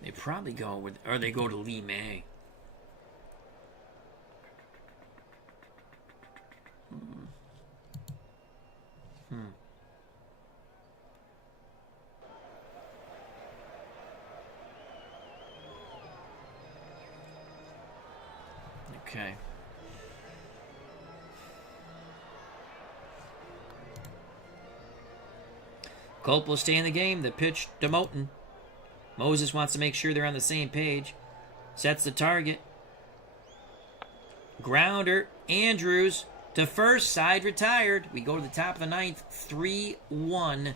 They probably go with, or they go to Lee May. Okay. Culp will stay in the game. The pitch to Moten. Moses wants to make sure they're on the same page. Sets the target. Grounder. Andrews to first. Side retired. We go to the top of the 9th. 3-1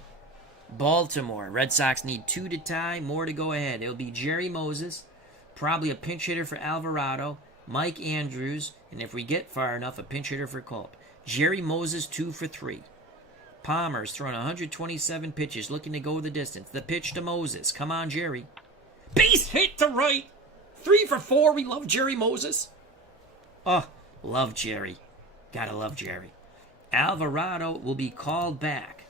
Baltimore. Red Sox need 2 to tie. More to go ahead. It'll be Jerry Moses. Probably a pinch hitter for Alvarado. Mike Andrews. And if we get far enough, a pinch hitter for Culp. Jerry Moses 2 for 3. Palmer's thrown 127 pitches, looking to go the distance. The pitch to Moses. Come on, Jerry. Base hit to right. 3 for 4. We love Jerry Moses. Oh, love Jerry. Gotta love Jerry. Alvarado will be called back.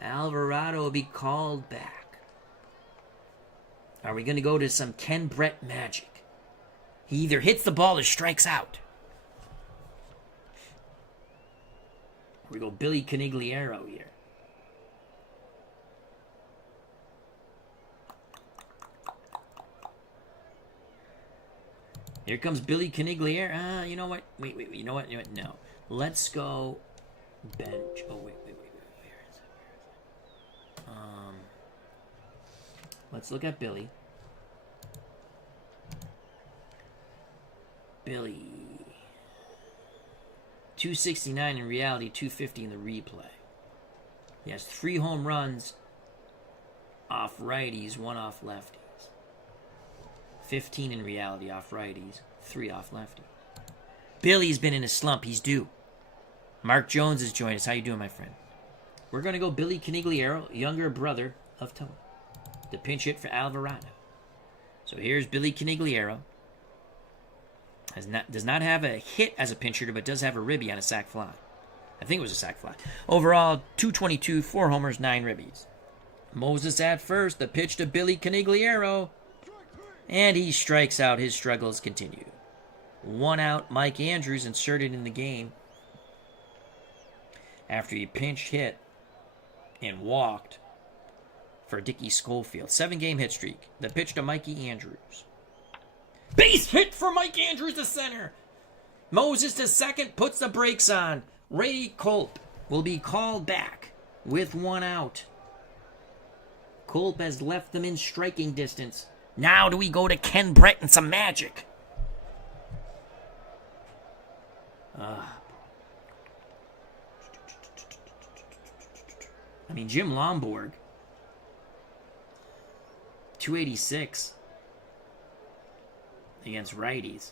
Alvarado will be called back. Are we going to go to some Ken Brett magic? He either hits the ball or strikes out. We go Billy Canigliaro here. Here comes Billy Canigliaro. You know what? Wait. You know what? No. Let's go bench. Oh, wait. Where is it? Let's look at Billy. Billy. 269 in reality, 250 in the replay. He has 3 home runs off righties, 1 off lefties. 15 in reality off righties, 3 off lefty. Billy's been in a slump. He's due. Mark Jones has joined us. How you doing, my friend? We're going to go Billy Canigliaro, younger brother of Tony. The pinch hit for Alvarado. So here's Billy Canigliaro. Does not have a hit as a pinch hitter, but does have a ribby on a sac fly. I think it was a sac fly. Overall, 222, 4 homers, 9 ribbies. Moses at first. The pitch to Billy Canigliaro. And he strikes out. His struggles continue. 1 out. Mike Andrews inserted in the game after he pinch hit and walked for Dickie Schofield. 7-game hit streak. The pitch to Mikey Andrews. Base hit for Mike Andrews to center. Moses to second, puts the brakes on. Ray Culp will be called back with 1 out. Culp has left them in striking distance. Now do we go to Ken Brett and some magic? Jim Lomborg. 286. Against righties.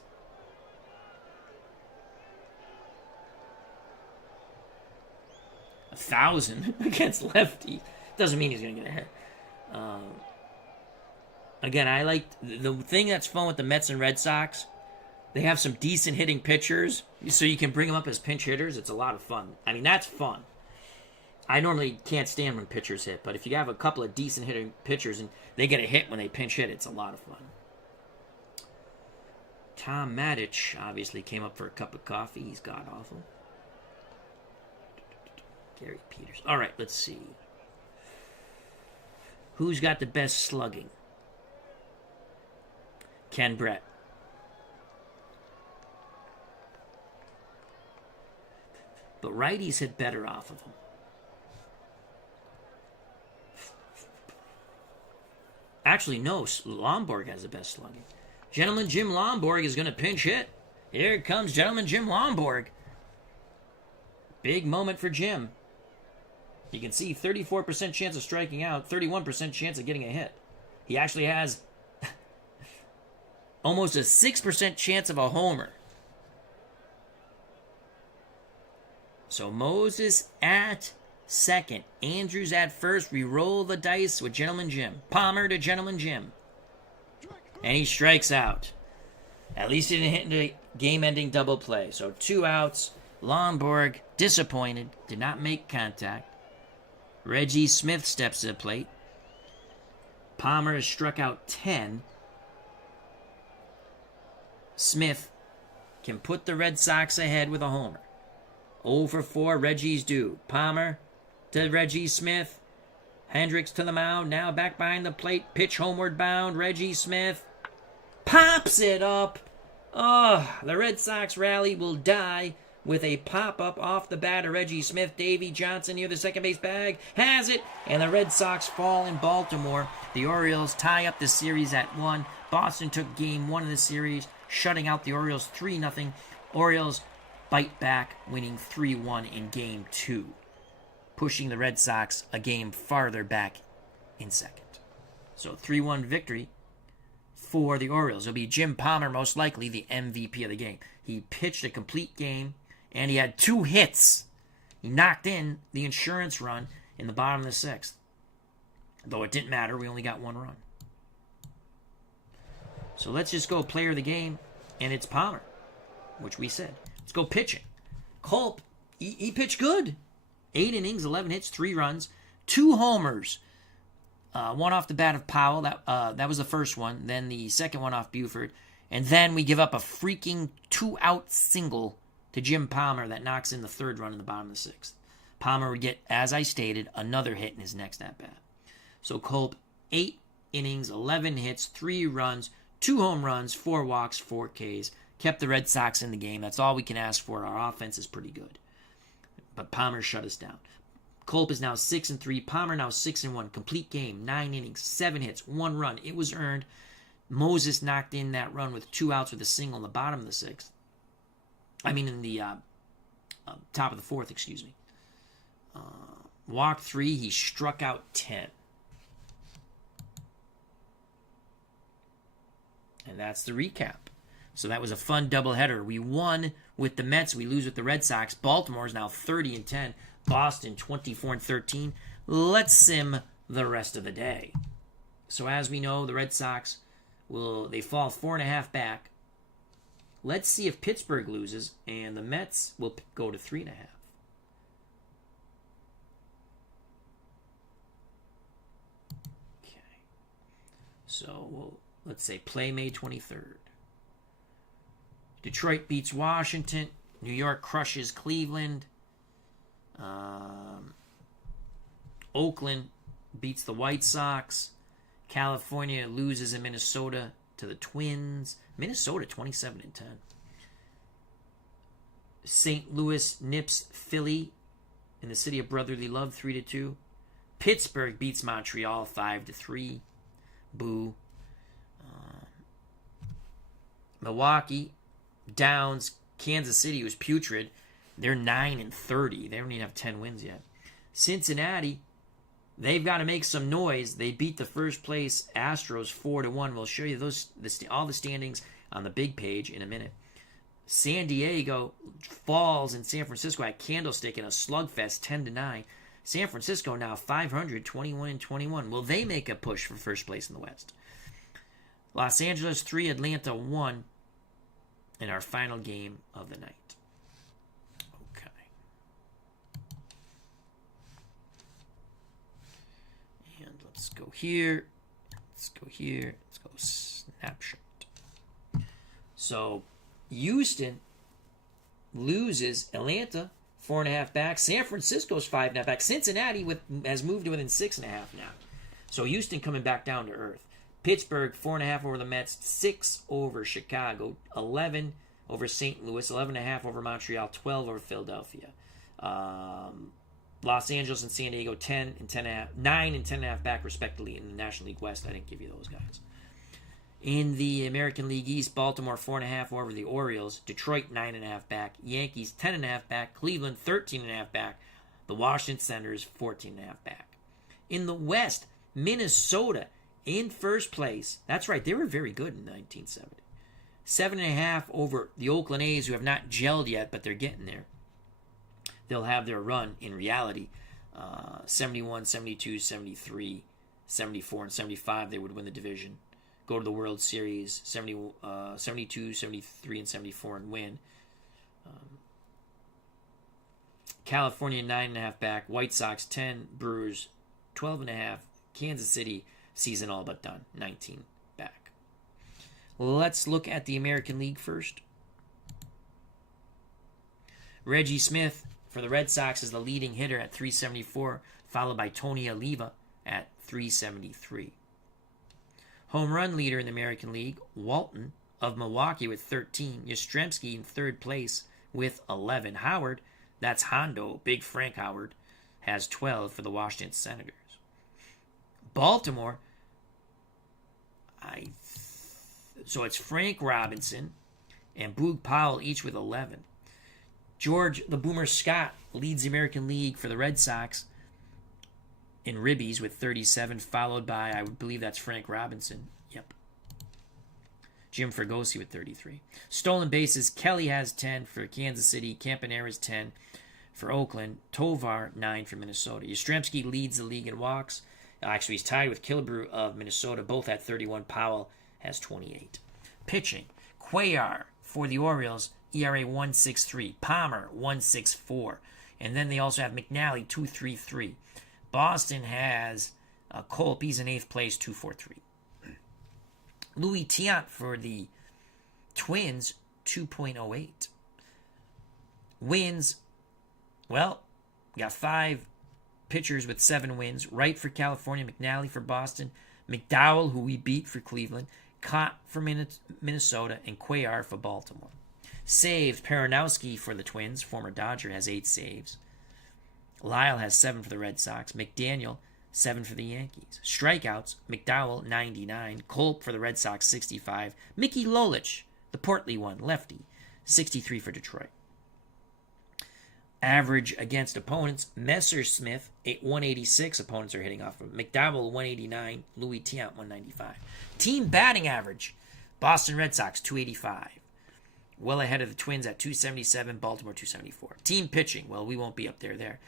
1,000 against lefties. Doesn't mean he's going to get a hit. Again, I like the thing that's fun with the Mets and Red Sox. They have some decent hitting pitchers, so you can bring them up as pinch hitters. It's a lot of fun. I mean, that's fun. I normally can't stand when pitchers hit, but if you have a couple of decent hitting pitchers and they get a hit when they pinch hit, it's a lot of fun. Tom Matic obviously came up for a cup of coffee. He's god-awful. Gary Peters. All right, let's see. Who's got the best slugging? Ken Brett. But righties hit better off of him. Actually, no. Lomborg has the best slugging. Gentleman Jim Lomborg is going to pinch hit. Here comes Gentleman Jim Lomborg. Big moment for Jim. You can see 34% chance of striking out, 31% chance of getting a hit. He actually has almost a 6% chance of a homer. So Moses at second. Andrews at first. We roll the dice with Gentleman Jim. Palmer to Gentleman Jim. And he strikes out. At least he didn't hit into game-ending double play. So 2 outs. Lomborg, disappointed, did not make contact. Reggie Smith steps to the plate. Palmer has struck out 10. Smith can put the Red Sox ahead with a homer. 0 for 4, Reggie's due. Palmer to Reggie Smith. Hendricks to the mound, now back behind the plate. Pitch homeward bound, Reggie Smith pops it up. Oh, the Red Sox rally will die with a pop-up off the bat of Reggie Smith. Davey Johnson near the second base bag has it, and the Red Sox fall in Baltimore. The Orioles tie up the series at 1. Boston took game 1 of the series, shutting out the Orioles 3-0. Orioles bite back, winning 3-1 in game 2, pushing the Red Sox a game farther back in second. So 3-1 victory for the Orioles. It'll be Jim Palmer, most likely the MVP of the game. He pitched a complete game, and he had 2 hits. He knocked in the insurance run in the bottom of the 6th. Though it didn't matter, we only got 1 run. So let's just go player of the game, and it's Palmer, which we said. Let's go pitching. Culp, he pitched good. 8 innings, 11 hits, 3 runs, 2 homers. One off the bat of Powell. That was the first one. Then the second one off Buford. And then we give up a freaking 2-out single to Jim Palmer that knocks in the 3rd run in the bottom of the 6th. Palmer would get, as I stated, another hit in his next at-bat. So Culp, 8 innings, 11 hits, 3 runs, 2 home runs, 4 walks, 4 Ks. Kept the Red Sox in the game. That's all we can ask for. Our offense is pretty good. But Palmer shut us down. Culp is now 6-3. Palmer now 6-1. Complete game. 9 innings, 7 hits, 1 run. It was earned. Moses knocked in that run with 2 outs with a single in the bottom of the 6th. I mean, in the top of the 4th, excuse me. Walked 3. He struck out 10. And that's the recap. So that was a fun doubleheader. We won with the Mets. We lose with the Red Sox. Baltimore is now 30-10. Boston 24-13. Let's sim the rest of the day. So as we know, the Red Sox they fall 4.5 back. Let's see if Pittsburgh loses, and the Mets will go to 3.5. Okay. So let's say play May 23rd. Detroit beats Washington. New York crushes Cleveland. Oakland beats the White Sox. California loses in Minnesota to the Twins. Minnesota 27-10. St. Louis nips Philly in the city of brotherly love 3-2. Pittsburgh beats Montreal 5-3. Boo. Milwaukee downs Kansas City, was putrid. They're 9-30. They don't even have 10 wins yet. Cincinnati, they've got to make some noise. They beat the first place Astros 4-1. We'll show you all the standings on the big page in a minute. San Diego falls in San Francisco at Candlestick in a slugfest 10-9. San Francisco now 500, 21-21. Will they make a push for first place in the West? Los Angeles 3, Atlanta 1 in our final game of the night. Okay. And let's go here. Let's go here. Let's go snapshot. So, Houston loses Atlanta 4.5 back. San Francisco's 5.5 back. Cincinnati has moved to within 6.5 now. So Houston coming back down to earth. Pittsburgh 4.5 over the Mets, 6 over Chicago, 11 over St. Louis, 11.5 over Montreal, 12 over Philadelphia. Los Angeles and San Diego 10 and 10.5, 9 and 10.5 back respectively in the National League West. I didn't give you those guys. In the American League East, Baltimore 4.5 over the Orioles, Detroit 9.5 back, Yankees 10.5 back, Cleveland 13.5 back, the Washington Senators 14.5 back. In the West, Minnesota in first place. That's right, they were very good in 1970. 7.5 over the Oakland A's, who have not gelled yet, but they're getting there. They'll have their run in reality. 71, 72, 73, 74, and 75, they would win the division. Go to the World Series, 72, 73, and 74, and win. California 9.5 back, White Sox 10, Brewers 12.5, Kansas City season all but done, 19 back. Let's look at the American League first. Reggie Smith for the Red Sox is the leading hitter at 374, followed by Tony Oliva at 373. Home run leader in the American League, Walton of Milwaukee with 13. Yastrzemski in third place with 11. Howard, that's Hondo, Big Frank Howard, has 12 for the Washington Senators. Baltimore, so it's Frank Robinson and Boog Powell each with 11. George the Boomer Scott leads the American League for the Red Sox in ribbies with 37, followed by, I would believe that's Frank Robinson. Yep. Jim Fregosi with 33. Stolen bases, Kelly has 10 for Kansas City. Campanera's 10 for Oakland. Tovar, 9 for Minnesota. Yastrzemski leads the league in walks. Actually, he's tied with Killebrew of Minnesota, both at 31. Powell has 28. Pitching, Cuellar for the Orioles, ERA 1.63. Palmer, 1.64. And then they also have McNally, 2.33. Boston has Culp, he's in 8th place, 2.43. Louis Tiant for the Twins, 2.08. Wins, well, got 5 pitchers with 7 wins. Wright for California, McNally for Boston, McDowell, who we beat for Cleveland, Cott for Minnesota, and Cuellar for Baltimore. Saves, Peronowski for the Twins, former Dodger, has 8 saves. Lyle has 7 for the Red Sox. McDaniel, 7 for the Yankees. Strikeouts, McDowell, 99. Culp for the Red Sox, 65. Mickey Lolich, the portly one, lefty, 63 for Detroit. Average against opponents, Messersmith, 186 opponents are hitting off of him. McDowell, 189. Louis Tiant, 195. Team batting average, Boston Red Sox, 285. Well ahead of the Twins at 277, Baltimore 274. Team pitching, well, we won't be up there.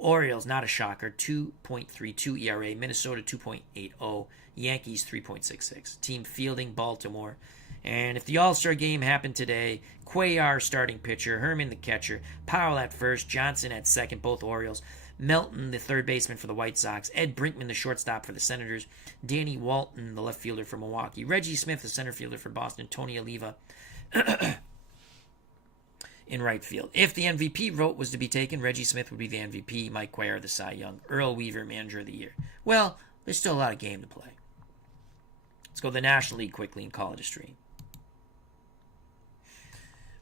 Orioles, not a shocker, 2.32 ERA. Minnesota, 2.80. Yankees, 3.66. Team fielding, Baltimore. And if the All-Star game happened today, Cuellar starting pitcher, Herman the catcher, Powell at first, Johnson at second, both Orioles. Melton, the third baseman for the White Sox. Ed Brinkman, the shortstop for the Senators. Danny Walton, the left fielder for Milwaukee. Reggie Smith, the center fielder for Boston. Tony Oliva in right field. If the MVP vote was to be taken, Reggie Smith would be the MVP, Mike Cuellar the Cy Young, Earl Weaver Manager of the Year. Well, there's still a lot of game to play. Let's go to the National League quickly and call it a stream.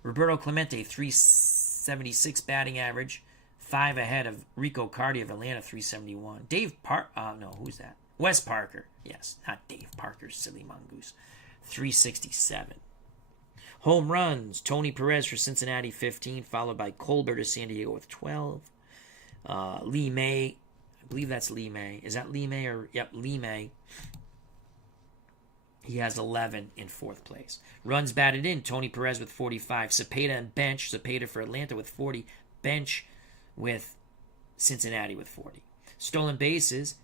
Roberto Clemente, 376 batting average, 5 ahead of Rico Cardi of Atlanta, 371. Who's that? Wes Parker. Yes, not Dave Parker, silly mongoose. 367. Home runs, Tony Perez for Cincinnati, 15, followed by Colbert of San Diego with 12. Lee May, I believe that's Lee May. Is that Lee May? Yep, Lee May. He has 11 in 4th place. Runs batted in, Tony Perez with 45. Cepeda and bench, Cepeda for Atlanta with 40. Bench with Cincinnati with 40. Stolen bases,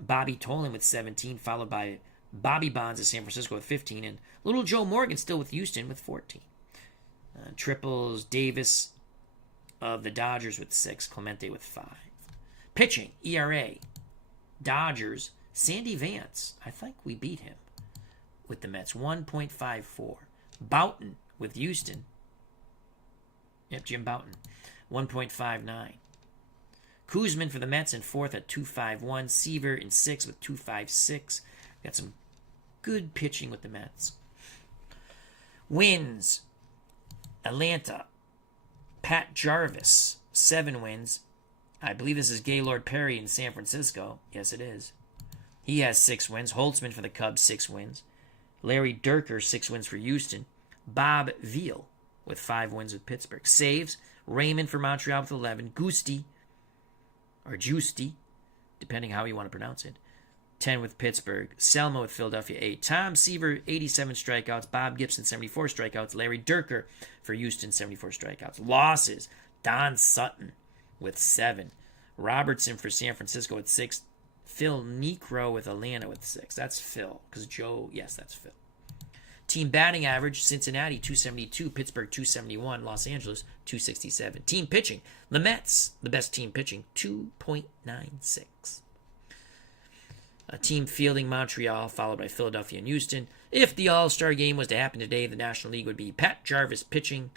Bobby Tolan with 17, followed by Bobby Bonds of San Francisco with 15, and little Joe Morgan still with Houston with 14. Triples, Davis of the Dodgers with 6, Clemente with 5. Pitching, ERA, Dodgers, Sandy Vance, I think we beat him with the Mets, 1.54. Boughton with Houston, Jim Boughton, 1.59. Kuzman for the Mets in 4th at 2.51. Seaver in 6th with 2.56. Got some good pitching with the Mets. Wins, Atlanta, Pat Jarvis, 7 wins. I believe this is Gaylord Perry in San Francisco. Yes, it is. He has 6 wins. Holtzman for the Cubs, 6 wins. Larry Dierker, 6 wins for Houston. Bob Veal with 5 wins with Pittsburgh. Saves, Raymond for Montreal with 11. Giusti, or Giusti, depending how you want to pronounce it, 10 with Pittsburgh. Selma with Philadelphia, 8. Tom Seaver, 87 strikeouts. Bob Gibson, 74 strikeouts. Larry Dierker for Houston, 74 strikeouts. Losses, Don Sutton with 7. Robertson for San Francisco with 6. Phil Niekro with Atlanta with 6. That's Phil, because Joe, yes, that's Phil. Team batting average, Cincinnati 272, Pittsburgh 271, Los Angeles 267. Team pitching, the Mets, the best team pitching, 2.96. Team fielding, Montreal, followed by Philadelphia and Houston. If the All-Star game was to happen today, the National League would be Pat Jarvis pitching,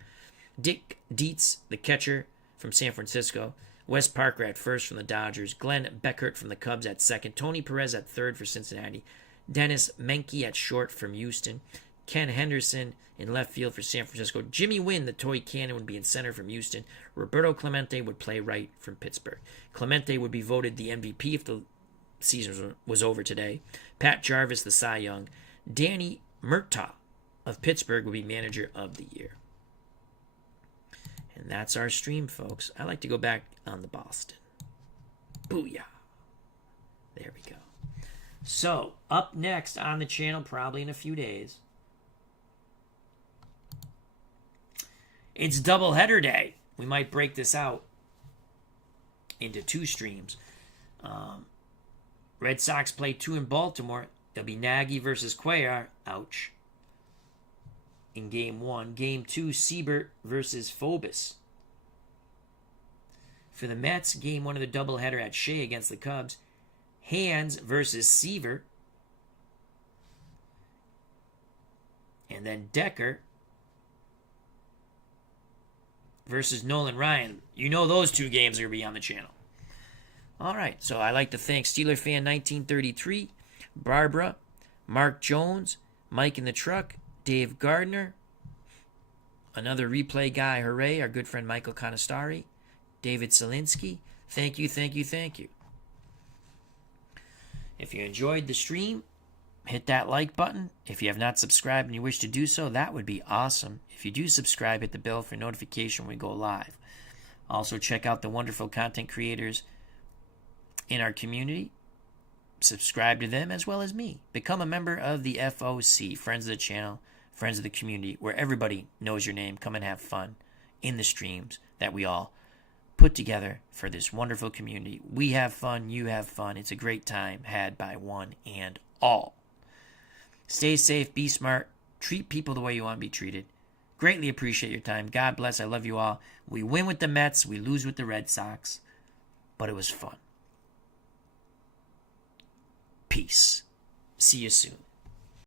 Dick Dietz, the catcher from San Francisco, Wes Parker at first from the Dodgers, Glenn Beckert from the Cubs at second, Tony Perez at third for Cincinnati, Dennis Menke at short from Houston, Ken Henderson in left field for San Francisco, Jimmy Wynn, the toy cannon, would be in center from Houston, Roberto Clemente would play right from Pittsburgh. Clemente would be voted the MVP if the season was over today. Pat Jarvis, the Cy Young. Danny Murtaugh of Pittsburgh would be manager of the year. And that's our stream, folks. I like to go back on the Boston. Booyah. There we go. So, up next on the channel, probably in a few days, it's doubleheader day. We might break this out into 2 streams. Red Sox play 2 in Baltimore. There'll be Nagy versus Cuellar. Ouch. In Game 1. Game 2, Siebert versus Phobos. For the Mets, Game 1 of the doubleheader at Shea against the Cubs. Hands versus Seaver. And then Decker versus Nolan Ryan. You know those 2 games are going to be on the channel. All right, so I'd like to thank Steeler Fan 1933, Barbara, Mark Jones, Mike in the Truck, Dave Gardner, another replay guy, hooray, our good friend Michael Conestari, David Selinsky. Thank you, thank you, thank you. If you enjoyed the stream, hit that like button. If you have not subscribed and you wish to do so, that would be awesome. If you do subscribe, hit the bell for notification when we go live. Also, check out the wonderful content creators in our community. Subscribe to them as well as me. Become a member of the FOC, Friends of the Channel, Friends of the Community, where everybody knows your name. Come and have fun in the streams that we all put together for this wonderful community. We have fun, you have fun. It's a great time had by one and all. Stay safe, be smart, treat people the way you want to be treated. Greatly appreciate your time. God bless. I love you all. We win with the Mets, we lose with the Red Sox, but it was fun. Peace. See you soon.